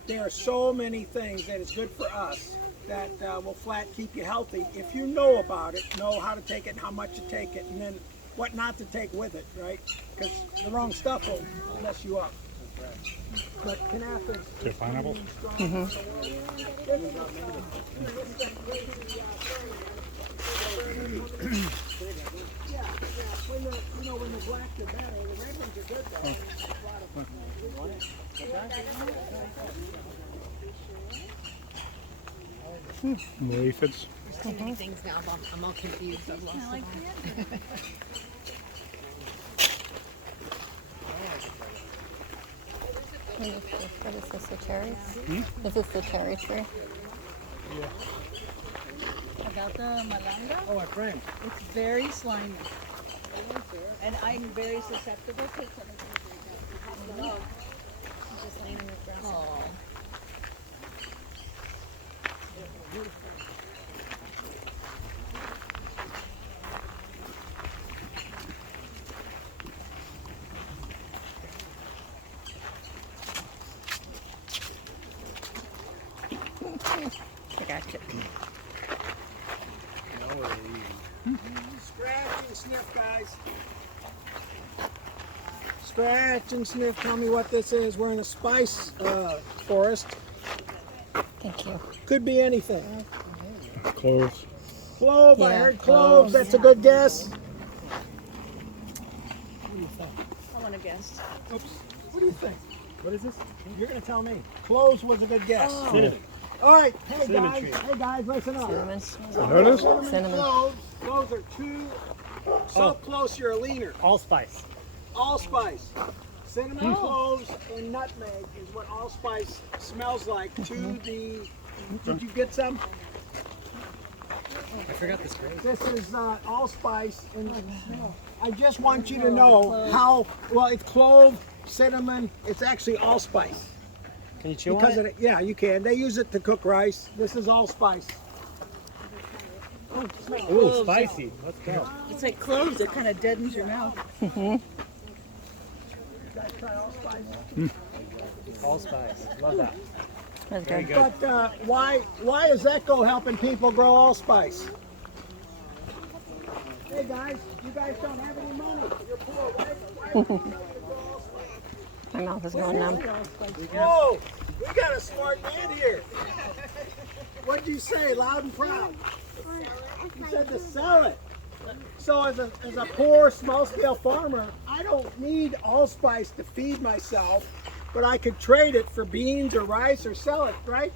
There are so many things that is good for us that will flat keep you healthy. If you know about it, know how to take it and how much to take it, and then what not to take with it, right? Because the wrong stuff will mess you up. But Canaf is pineapples? When the blacks are better, the red ones are good though. Aphids. Too many things now. I'm all confused. I've lost them all. What is this, the cherries? Is this the cherry tree? About the malanga, Oh, my friend. it's very slimy. And I'm very susceptible to something. Just laying on the ground. Oh. gotcha. Scratch and sniff, guys. Scratch and sniff. Tell me what this is. We're in a spice forest. Thank you. Could be anything. Close. Clove. I Yeah, heard clove. That's a good guess. What do you think? I want to guess. Oops. What do you think? What is this? You're going to tell me. Cloves was a good guess. Cinnamon. All right. Hey, Cinnamon guys. tree. Hey, guys, listen up. Cinnamon. There it is. Cinnamon. Cloves. Those are two. So close, you're a leaner. Allspice. Allspice. Cinnamon, cloves, and nutmeg is what allspice smells like to the... Did you get some? I forgot this grade. This is allspice, and I just want you to know how, well, it's clove, cinnamon, it's actually allspice. Can you chew Because on of it, yeah, you can. They use it to cook rice. This is allspice. Ooh, spicy. Let's go. It's like cloves. It kind of deadens your mouth. Allspice. Love that. That's Very good. good. But why is Echo helping people grow allspice? Hey guys, you guys don't have any money. You're poor. Why would you grow allspice? My mouth is going numb. Whoa, we got a smart man here. What'd you say, loud and proud? You said to sell it. So as a poor, small-scale farmer, I don't need allspice to feed myself, but I could trade it for beans or rice or sell it, right?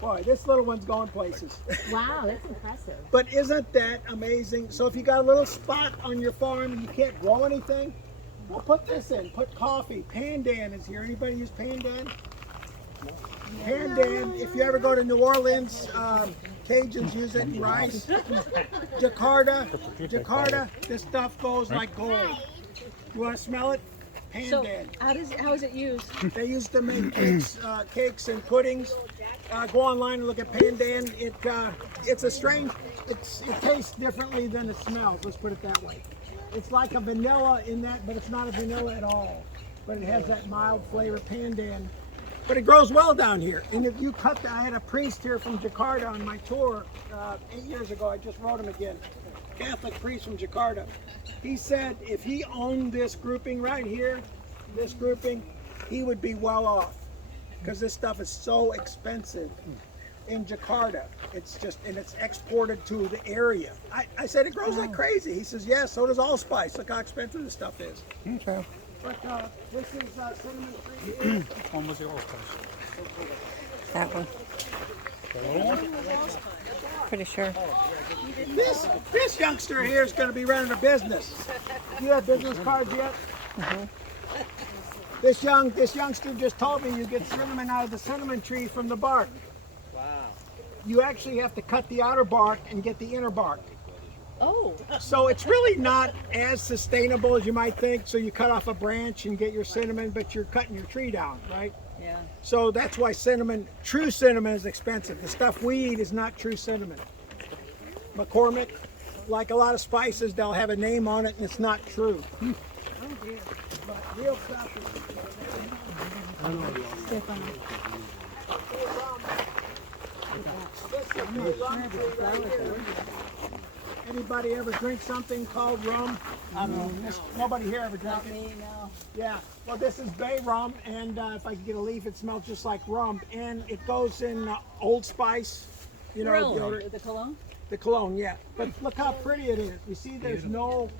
Boy, this little one's going places. Wow, that's impressive. But isn't that amazing? So if you got a little spot on your farm and you can't grow anything, well, put this in. Put coffee. Pandan is here. Anybody use Pandan? Pandan, if you ever go to New Orleans, Cajuns use it in rice. Jakarta, this stuff goes like gold. You want to smell it? So Pandan. how is it used? They used to make cakes and puddings. Go online and look at Pandan. It's a strange. It tastes differently than it smells. Let's put it that way. It's like a vanilla in that, but it's not a vanilla at all. But it has that mild flavor, Pandan. But it grows well down here. And if you cut, I had a priest here from Jakarta on my tour 8 years ago. I just wrote him again. Catholic priest from Jakarta. He said if he owned this grouping right here, this grouping, he would be well off. Because this stuff is so expensive in Jakarta. It's just, and it's exported to the area. I said it grows like crazy. He says, yeah, so does allspice. Look how expensive this stuff is. True. But this is cinnamon tree. One was the allspice. That one. Pretty sure. This youngster here is going to be running a business. You have business cards yet? This youngster just told me you get cinnamon out of the cinnamon tree from the bark. Wow. You actually have to cut the outer bark and get the inner bark. Oh. So it's really not as sustainable as you might think. So you cut off a branch and get your cinnamon, but you're cutting your tree down, right? Yeah. So that's why true cinnamon is expensive. The stuff we eat is not true cinnamon. McCormick, like a lot of spices, they'll have a name on it and it's not true. Oh dear. But real stuff is... Anybody ever drink something called rum? I don't know. Nobody here ever drank it? Me, no. Yeah. Well, this is bay rum, and if I could get a leaf, it smells just like rum. And it goes in Old Spice. You know, Really? The cologne? the cologne, yeah. But look how pretty it is. You see, there's no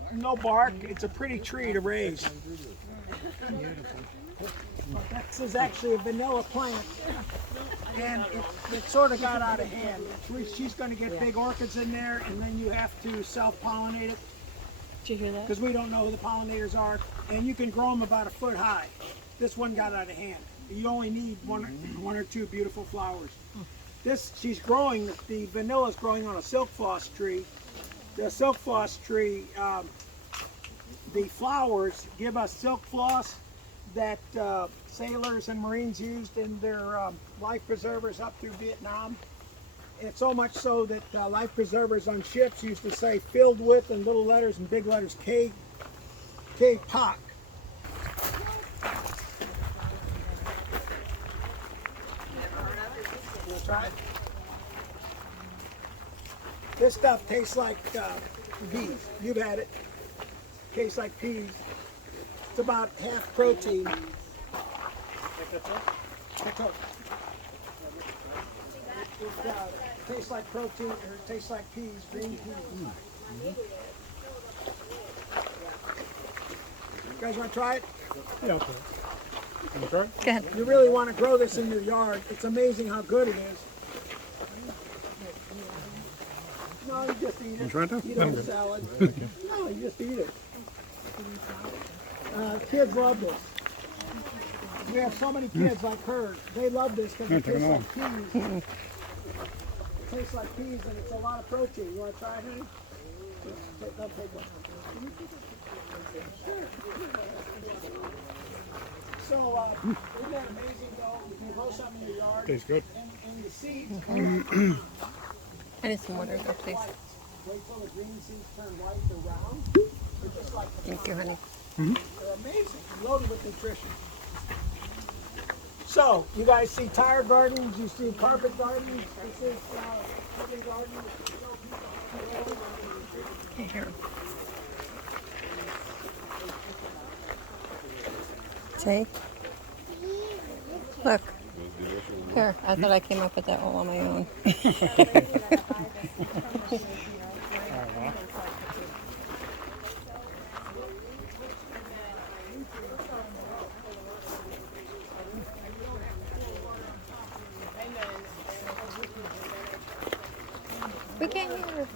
bark. It's a pretty tree to raise. This is actually a vanilla plant, and it sort of got out of hand. She's going to get big orchids in there, and then you have to self-pollinate it. Did you hear that? Because we don't know who the pollinators are, and you can grow them about a foot high. This one got out of hand. You only need one or two beautiful flowers. She's growing, the vanilla is growing on a silk floss tree. The silk floss tree, the flowers give us silk floss that sailors and Marines used in their life preservers up through Vietnam. It's so much so that life preservers on ships used to say filled with, in little letters and big letters, K Pak. Try it. This stuff tastes like peas. You've had it. Tastes like peas. It's about half protein. That's all. It tastes like protein, or it tastes like peas, green peas. You guys want to try it? Yeah, okay. You try? Go ahead. You really want to grow this in your yard. It's amazing how good it is. No, you just eat it. try it now? Eat it on salad. No, you just eat it. Kids love this. We have so many kids like her. They love this because it tastes like peas. It tastes like peas and it's a lot of protein. You want to try it, honey? Don't take one. So, isn't that amazing though? You can grow something in your yard. Tastes good. And the seeds. I need some water though, please. Wait till the green seeds turn white. They're round. They're just like Thank you, honey. they're amazing. Loaded with nutrition. So, you guys see tire gardens, you see carpet gardens, this is chicken gardens. Here. See? Look. Here, I thought I came up with that all on my own. We can't hear.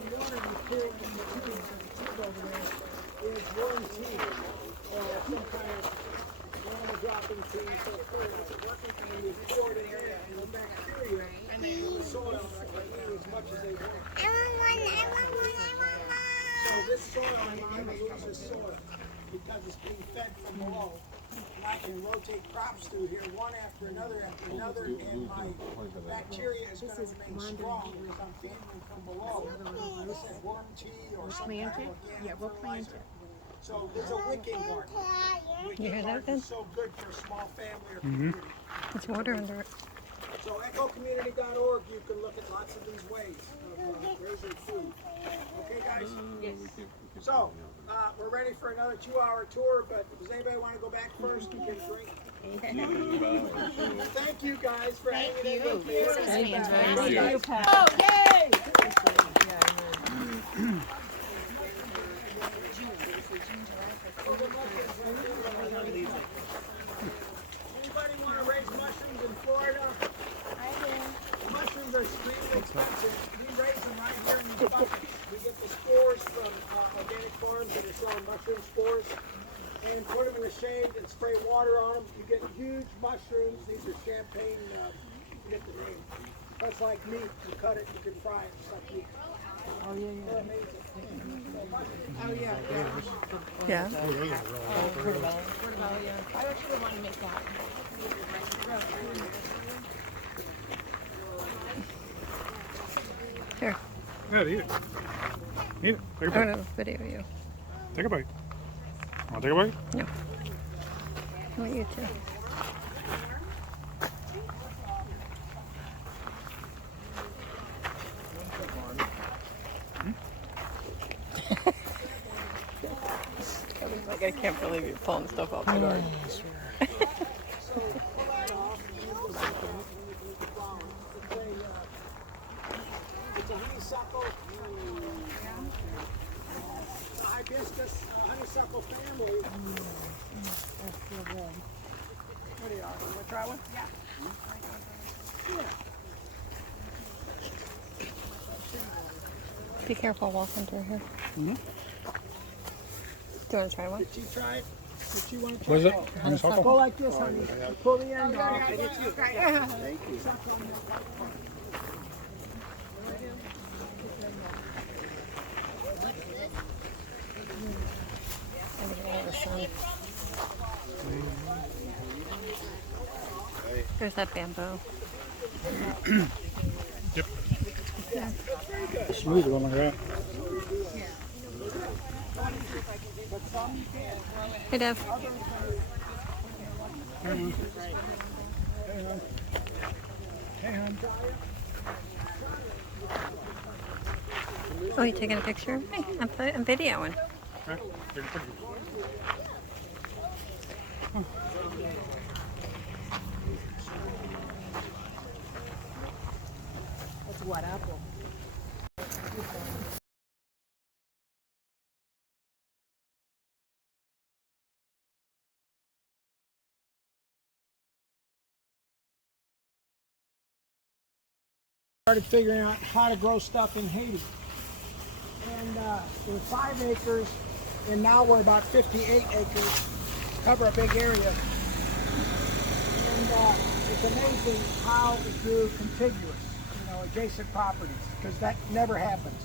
So this soil, I'm going to lose this soil because it's being fed from below. And I can rotate crops through here one after another, and my bacteria is going to remain strong because I'm feeding them from below. This is worm tea or some kind of organic fertilizer. So there's a wicking garden. You hear that then? It's so good for a small family or community. There's water under it. So ecocommunity.org, you can look at lots of these ways of raising food. Okay, guys? Yes. So, we're ready for another 2-hour tour, but does anybody want to go back first and get a drink? Thank you guys for hanging in with me. Thank you, Pat. Oh, yay! Anybody want to raise mushrooms in Florida? Mushrooms are extremely expensive. We raise them right here in these buckets. We get the spores from organic farms that are selling mushroom spores and put them in the shade and spray water on them. You get huge mushrooms. These are champagne, you get the name. It's like meat. You cut it, you can fry it. It's like meat. Oh, yeah, yeah. They're amazing. Oh, yeah, yeah. Yeah. Portobello, yeah. I actually want to make that. Here. Yeah, eat it. Eat it. Take a I'm bite. gonna video you. Take a bite. Want to take a bite? No. I want you to. I can't believe you're pulling stuff off the garden. It's a honeysuckle, hibiscus, honeysuckle family. What do you want to try one? Yeah. Be careful walking through here. Do you want to try one? Did you try it? Did you want to try What is it? it? Honeysuckle? Go like this, honey. Pull the end off. Thank you. I think all the sun. There's that bamboo. Yep. Yeah. Smooth one like that. Hey, Dev. Hey, hon. Oh, you taking a picture of me? I'm videoing. Huh? Pretty pretty. That's what apple. Started figuring out how to grow stuff in Haiti. And it was 5 acres, and now we're about 58 acres, cover a big area. And it's amazing how it grew contiguous, adjacent properties, because that never happens.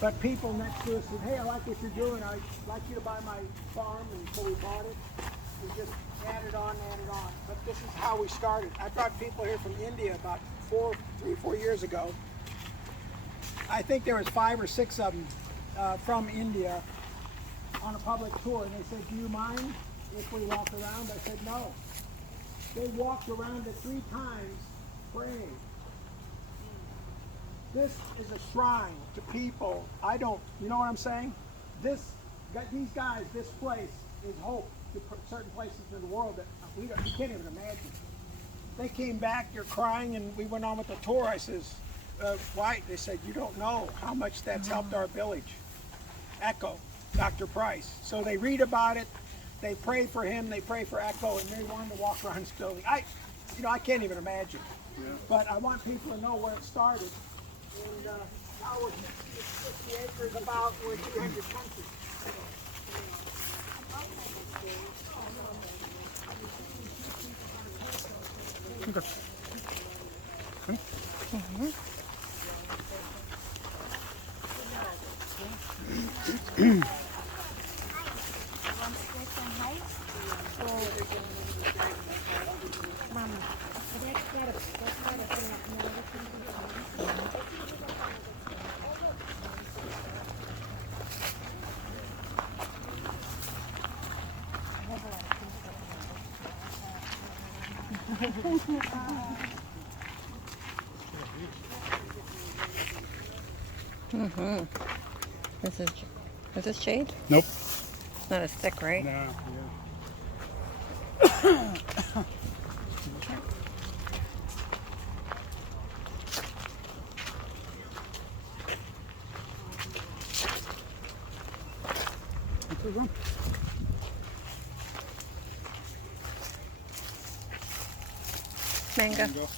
But people next to us said, hey, I like what you're doing. I'd like you to buy my farm, and so we bought it. We just added on. But this is how we started. I brought people here from India about 3-4 years ago. I think there was 5 or 6 of them from India on a public tour, and they said, do you mind if we walk around? I said, no. They walked around it 3 times praying. This is a shrine to people. You know what I'm saying? These guys, this place is hope to certain places in the world that you can't even imagine. They came back, you're crying, and we went on with the tour. I says, why? They said, you don't know how much that's helped our village. Echo, Dr. Price. So they read about it, they pray for him, they pray for Echo, and they wanted to walk around this building. I can't even imagine. Yeah. But I want people to know where it started. And now we're 50 acres about, we're 300 countries. Is this shade? Nope. It's not as thick, right? No. Yeah. Mango.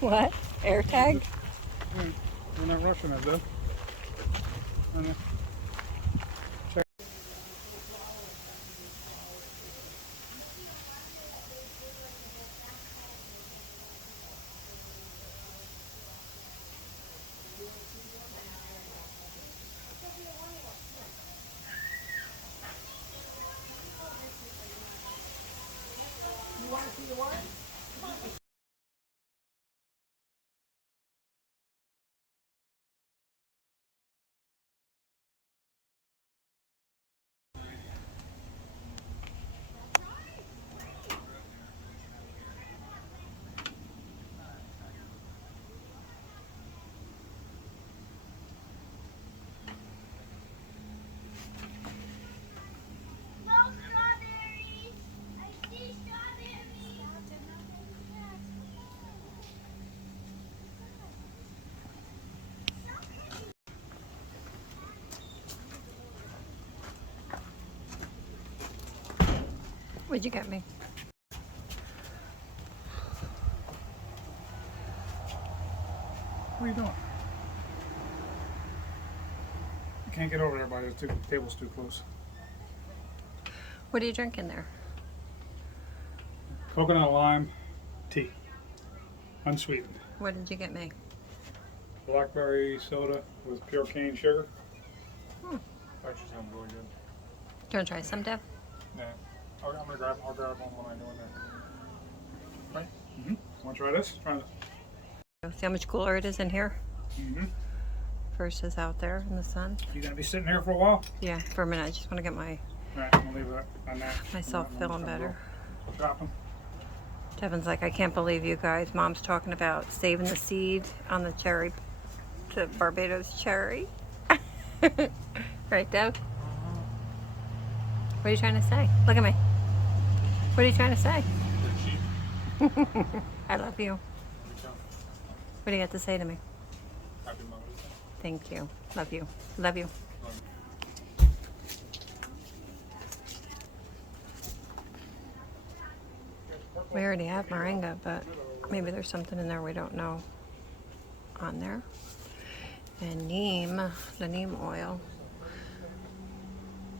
What? Air tag? We're not rushing it though. Check. You want to see the what? What'd you get me? What are you doing? You can't get over there by the table's too close. What are you drinking there? Coconut lime tea. Unsweetened. What did you get me? Blackberry soda with pure cane sugar. Actually sounds really good. Do you want to try some, Deb? Yeah. I'll grab one when I go in there. Right? Mm-hmm. Want to try this? Try this. See how much cooler it is in here Mm-hmm. versus out there in the sun? You gonna be sitting here for a while? Yeah, for a minute. I just want to get my Alright, I'm gonna leave it on that. Myself feeling better. Dropping. Devin's like, I can't believe you guys. Mom's talking about saving the seed on the cherry, the Barbados cherry. Right, Dev? What are you trying to say? Look at me. What are you trying to say? I love you. What do you have to say to me? Happy Mother's Day. Thank you. Love you. Love you. We already have moringa, but maybe there's something in there we don't know on there. And neem, the neem oil,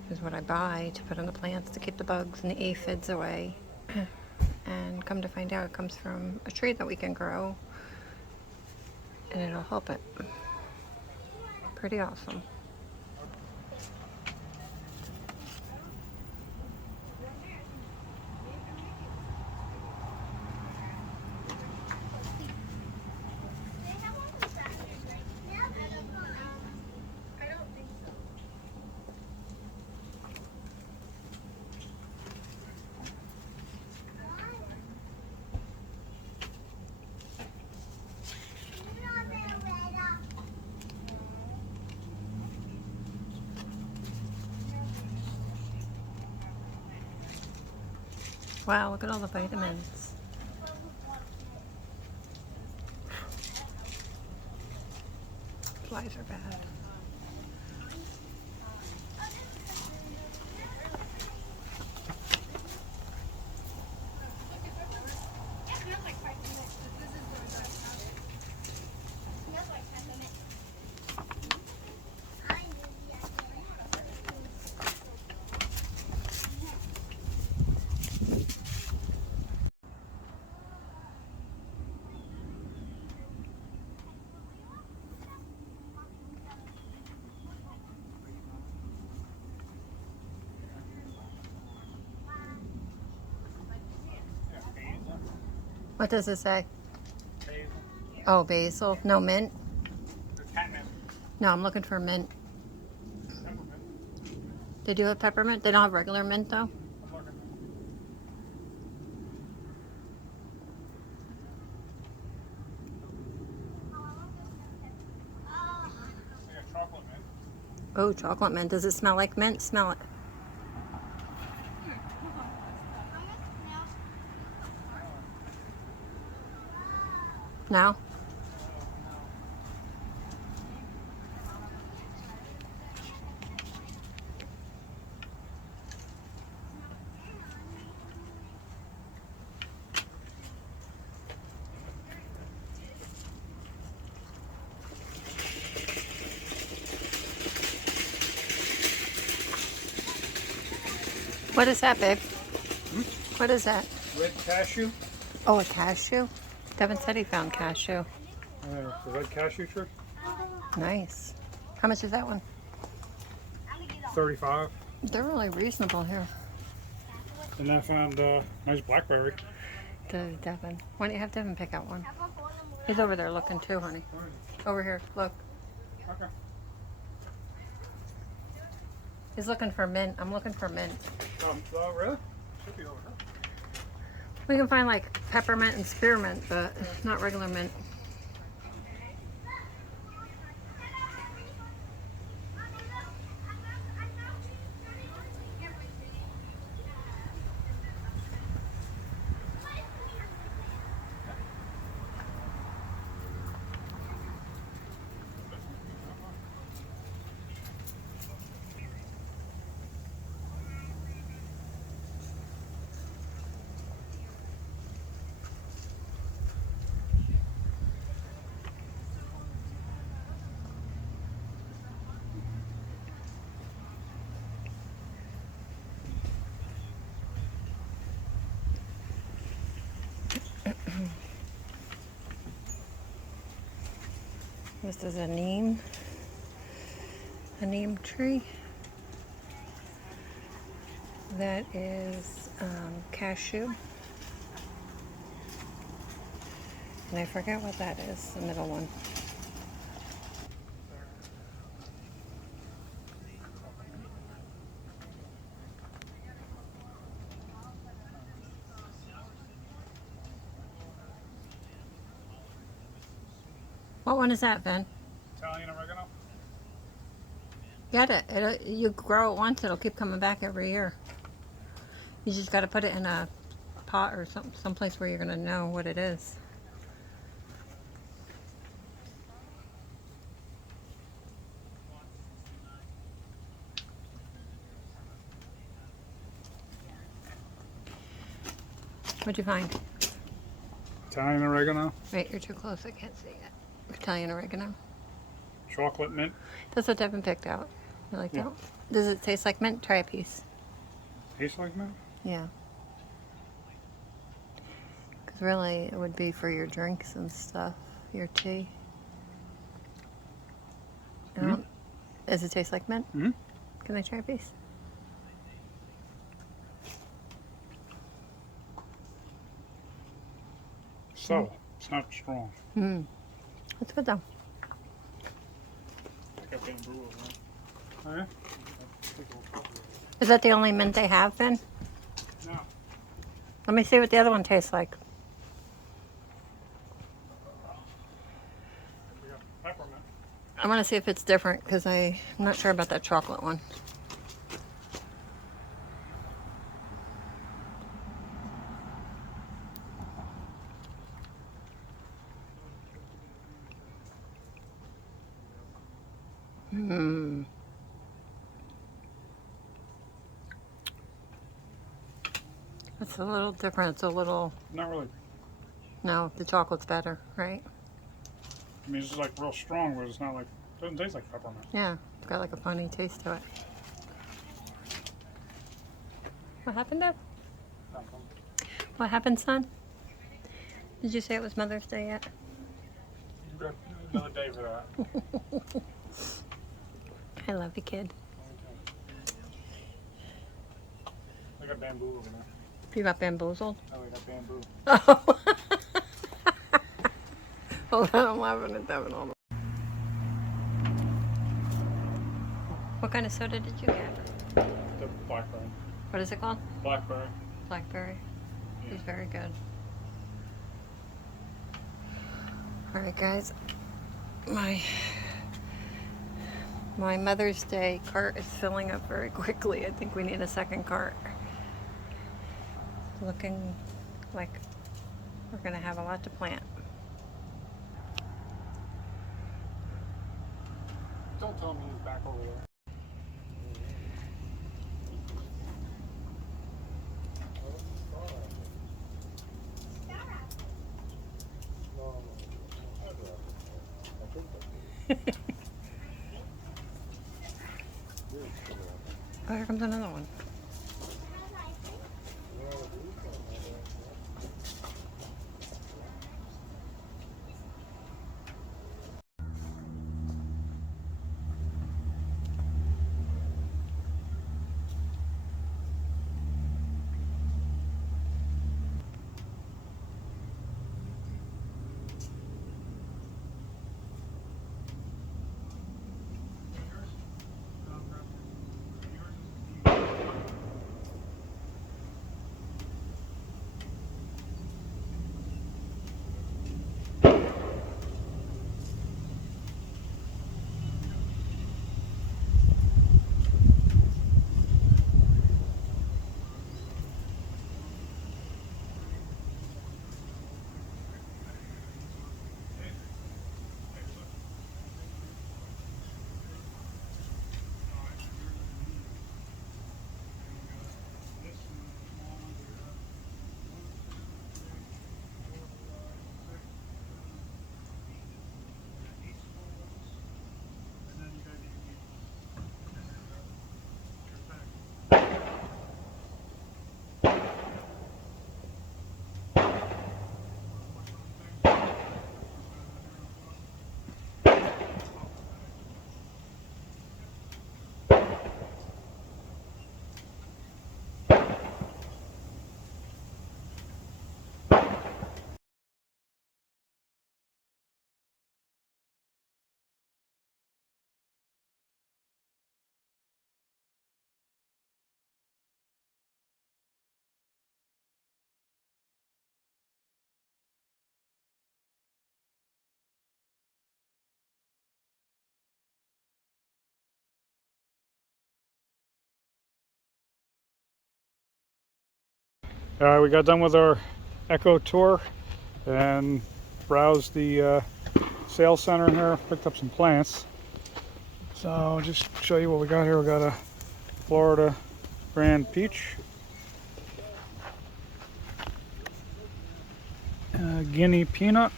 is what I buy to put on the plants to keep the bugs and the aphids away. And come to find out, it comes from a tree that we can grow, and it'll help it. Pretty awesome. Wow, look at all the vitamins. Flies are bad. What does it say? Basil. Oh, basil. No mint? There's catnip. No, I'm looking for mint. Peppermint. They do have peppermint? They don't have regular mint, though? I'm looking. I got chocolate mint. Oh, chocolate mint. Does it smell like mint? Smell it. No? What is that, babe? What is that? Red cashew. Oh, a cashew? Devin said he found cashew. The red cashew tree. Nice. How much is that one? 35. They're really reasonable here. And I found nice blackberry. Devin. Why don't you have Devin pick out one? He's over there looking too, honey. Over here, look. Okay. He's looking for mint. I'm looking for mint. Oh, really? Should be over here. We can find like peppermint and spearmint, but not regular mint. This is a neem tree. That is cashew. And I forget what that is, the middle one. What one is that, Ben? Italian oregano. Get it. You grow it once, it'll keep coming back every year. You just got to put it in a pot or someplace where you're going to know what it is. What'd you find? Italian oregano. Wait, you're too close. I can't see it. Italian oregano. Chocolate mint. That's what Devin picked out. You like Yeah. that? Does it taste like mint? Try a piece. Tastes like mint. Yeah. Because really, it would be for your drinks and stuff, your tea. Does it taste like mint? Mm-hmm. Can I try a piece? So it's not strong. Hmm. That's good though. I got bamboo over there. Oh yeah. Is that the only mint they have then? No. Let me see what the other one tastes like. We got peppermint. I want to see if it's different because I'm not sure about that chocolate one. Hmm. It's a little different. It's a little... Not really. No, the chocolate's better, right? I mean, it's just like real strong, but it's not like, it doesn't taste like peppermint. Yeah, it's got like a funny taste to it. What happened there? Nothing. What happened, son? Did you say it was Mother's Day yet? You got another day for that. I love you, kid. I got bamboo over there. You got bamboozled? Oh, I got bamboo. Oh. Hold on, I'm laughing at Devin. Hold on. What kind of soda did you get? The blackberry. What is it called? Blackberry. Blackberry. Yeah. It's very good. Alright guys, my Mother's Day cart is filling up very quickly. I think we need a second cart. Looking like we're gonna have a lot to plant. Don't tell me he's back over there. Oh, here comes another one. We got done with our echo tour and browsed the sales center here, picked up some plants. So just show you what we got here. We got a Florida Grand Peach, Guinea Peanut,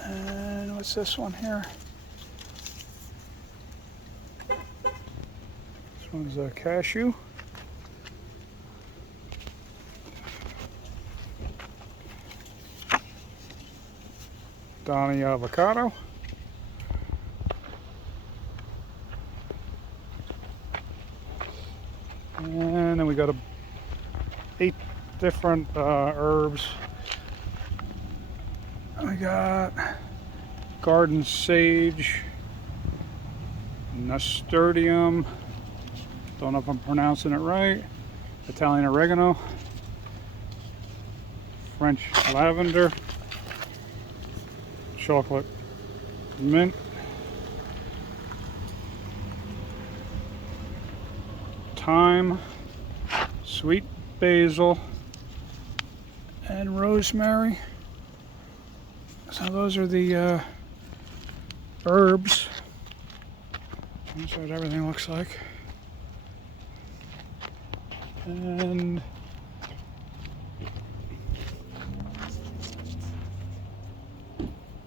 and what's this one here? This one's a cashew. Donny avocado. And then we got 8 different herbs. We got garden sage, nasturtium, don't know if I'm pronouncing it right, Italian oregano, French lavender, chocolate mint, thyme, sweet basil, and rosemary. So those are the herbs. That's what everything looks like. And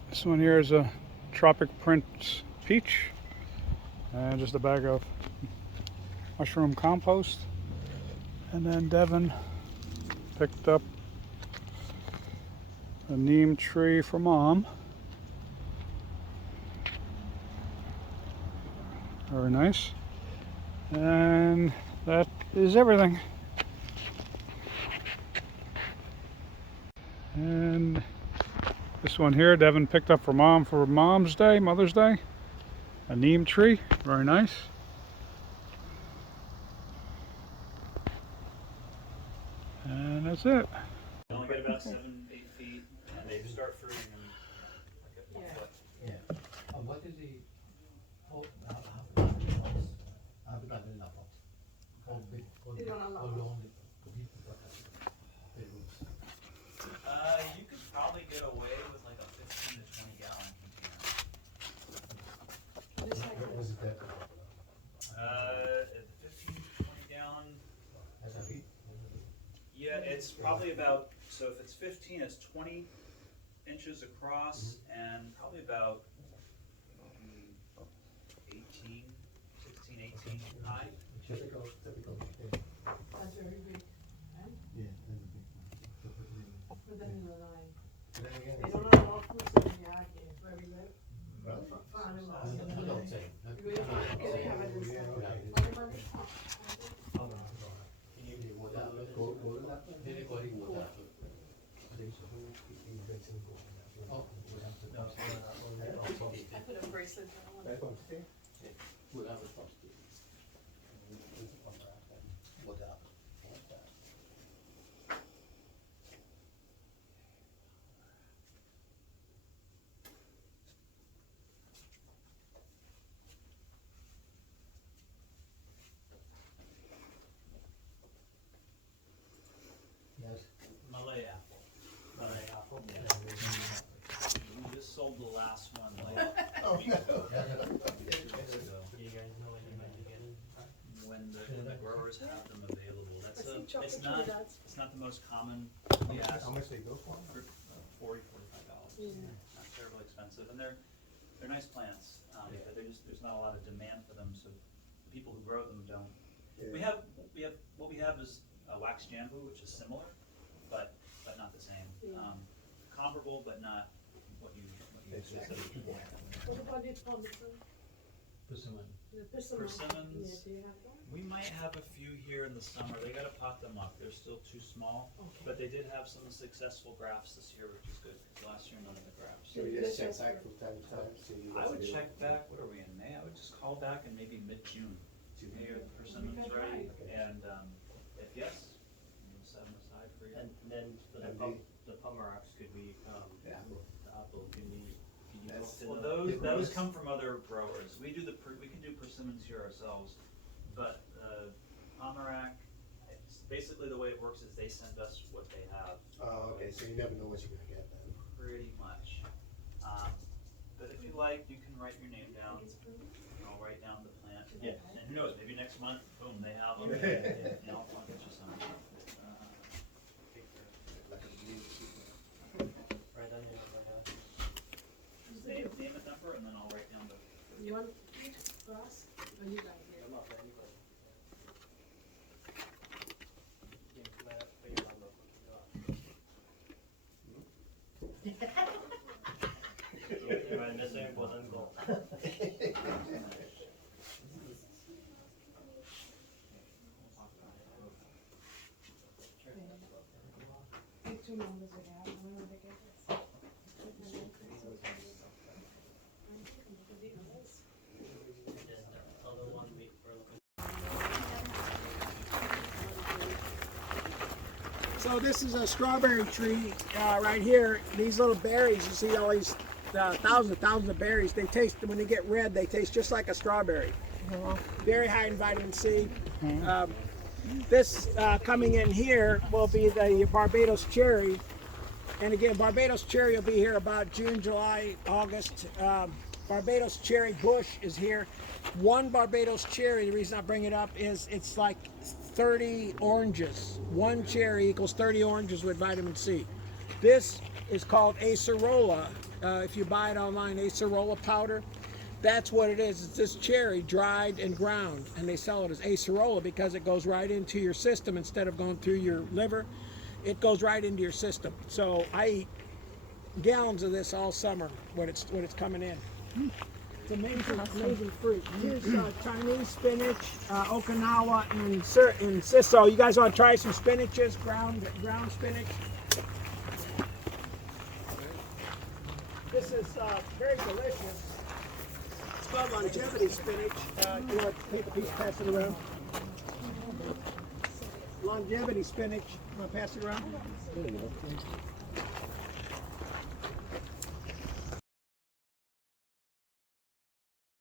this one here is a Tropic Prince peach, and just a bag of mushroom compost. And then Devin picked up a neem tree for Mom. Very nice. And that is everything. And this one here, Devin picked up for Mom for Mom's Day, Mother's Day. A neem tree, very nice. And that's it. They only get about 7-8 feet, and they start fruiting in like a foot. Yeah. What is the You could probably get away with like a 15 to 20 gallon container. was it that? 15 to 20 gallon. Yeah, it's probably about, so if it's 15, it's 20 inches across and probably about 16, 18 high. Typical. That's very big. Yeah, Put them in the line. then again, They don't have all fruits in the yard here, very good. don't say. I put a bracelet on. Malay apple. We just sold the last one like 2 weeks ago. Do you guys know when you might be getting? When the growers have them available. It's not the most common. We ask How much they go for? $40, $45. Not terribly expensive, and they're nice plants. But there's not a lot of demand for them, so the people who grow them don't. Yeah. What we have is wax jambu, which is similar, but not the same. Comparable, but not what you specifically want. What about the Thompson? Persimmon. The persimmon? Persimmons. Yeah, do you have one? We might have a few here in the summer. They gotta pot them up. They're still too small, but they did have some successful grafts this year, which is good. 'Cause last year none of the grafts. So you just check back from time to time, see I would check back. What are we in May? I would just call back in maybe mid-June. Hey, are the persimmons ready? And if yes, we'll set them aside for you. And then for the Pomerox, could we, the apple, can you Well, those come from other growers. We can do persimmons here ourselves, but Pomerac basically the way it works is they send us what they have. Oh, okay, so you never know what you're gonna get then. Pretty much. But if you like, you can write your name down. I'll write down the plant. Yeah. And who knows, maybe next month, boom, they have them. And I'll get you some. Right down here, Just name a number, and then I'll write down the. You want Ross? Or you guys here? I'm not there, you go. Yeah, can I put your number? Take 2 numbers again. I'm gonna take it. So this is a strawberry tree right here. These little berries, you see all these thousands of berries. They taste, when they get red, they taste just like a strawberry. Very high in vitamin C. This coming in here will be the Barbados cherry. And again, Barbados cherry will be here about June, July, August. Barbados cherry bush is here. One Barbados cherry, the reason I bring it up is it's like 30 oranges. One cherry equals 30 oranges with vitamin C. This is called acerola. If you buy it online, acerola powder. That's what it is. It's this cherry dried and ground, and they sell it as acerola because it goes right into your system instead of going through your liver. It goes right into your system. So I eat gallons of this all summer when it's coming in. It's amazing fruit. Here's Chinese spinach, Okinawa, and Siso. You guys want to try some spinaches, ground spinach? This is very delicious. It's called longevity spinach. You want to take a piece, pass it around. Longevity spinach. You want to pass it around?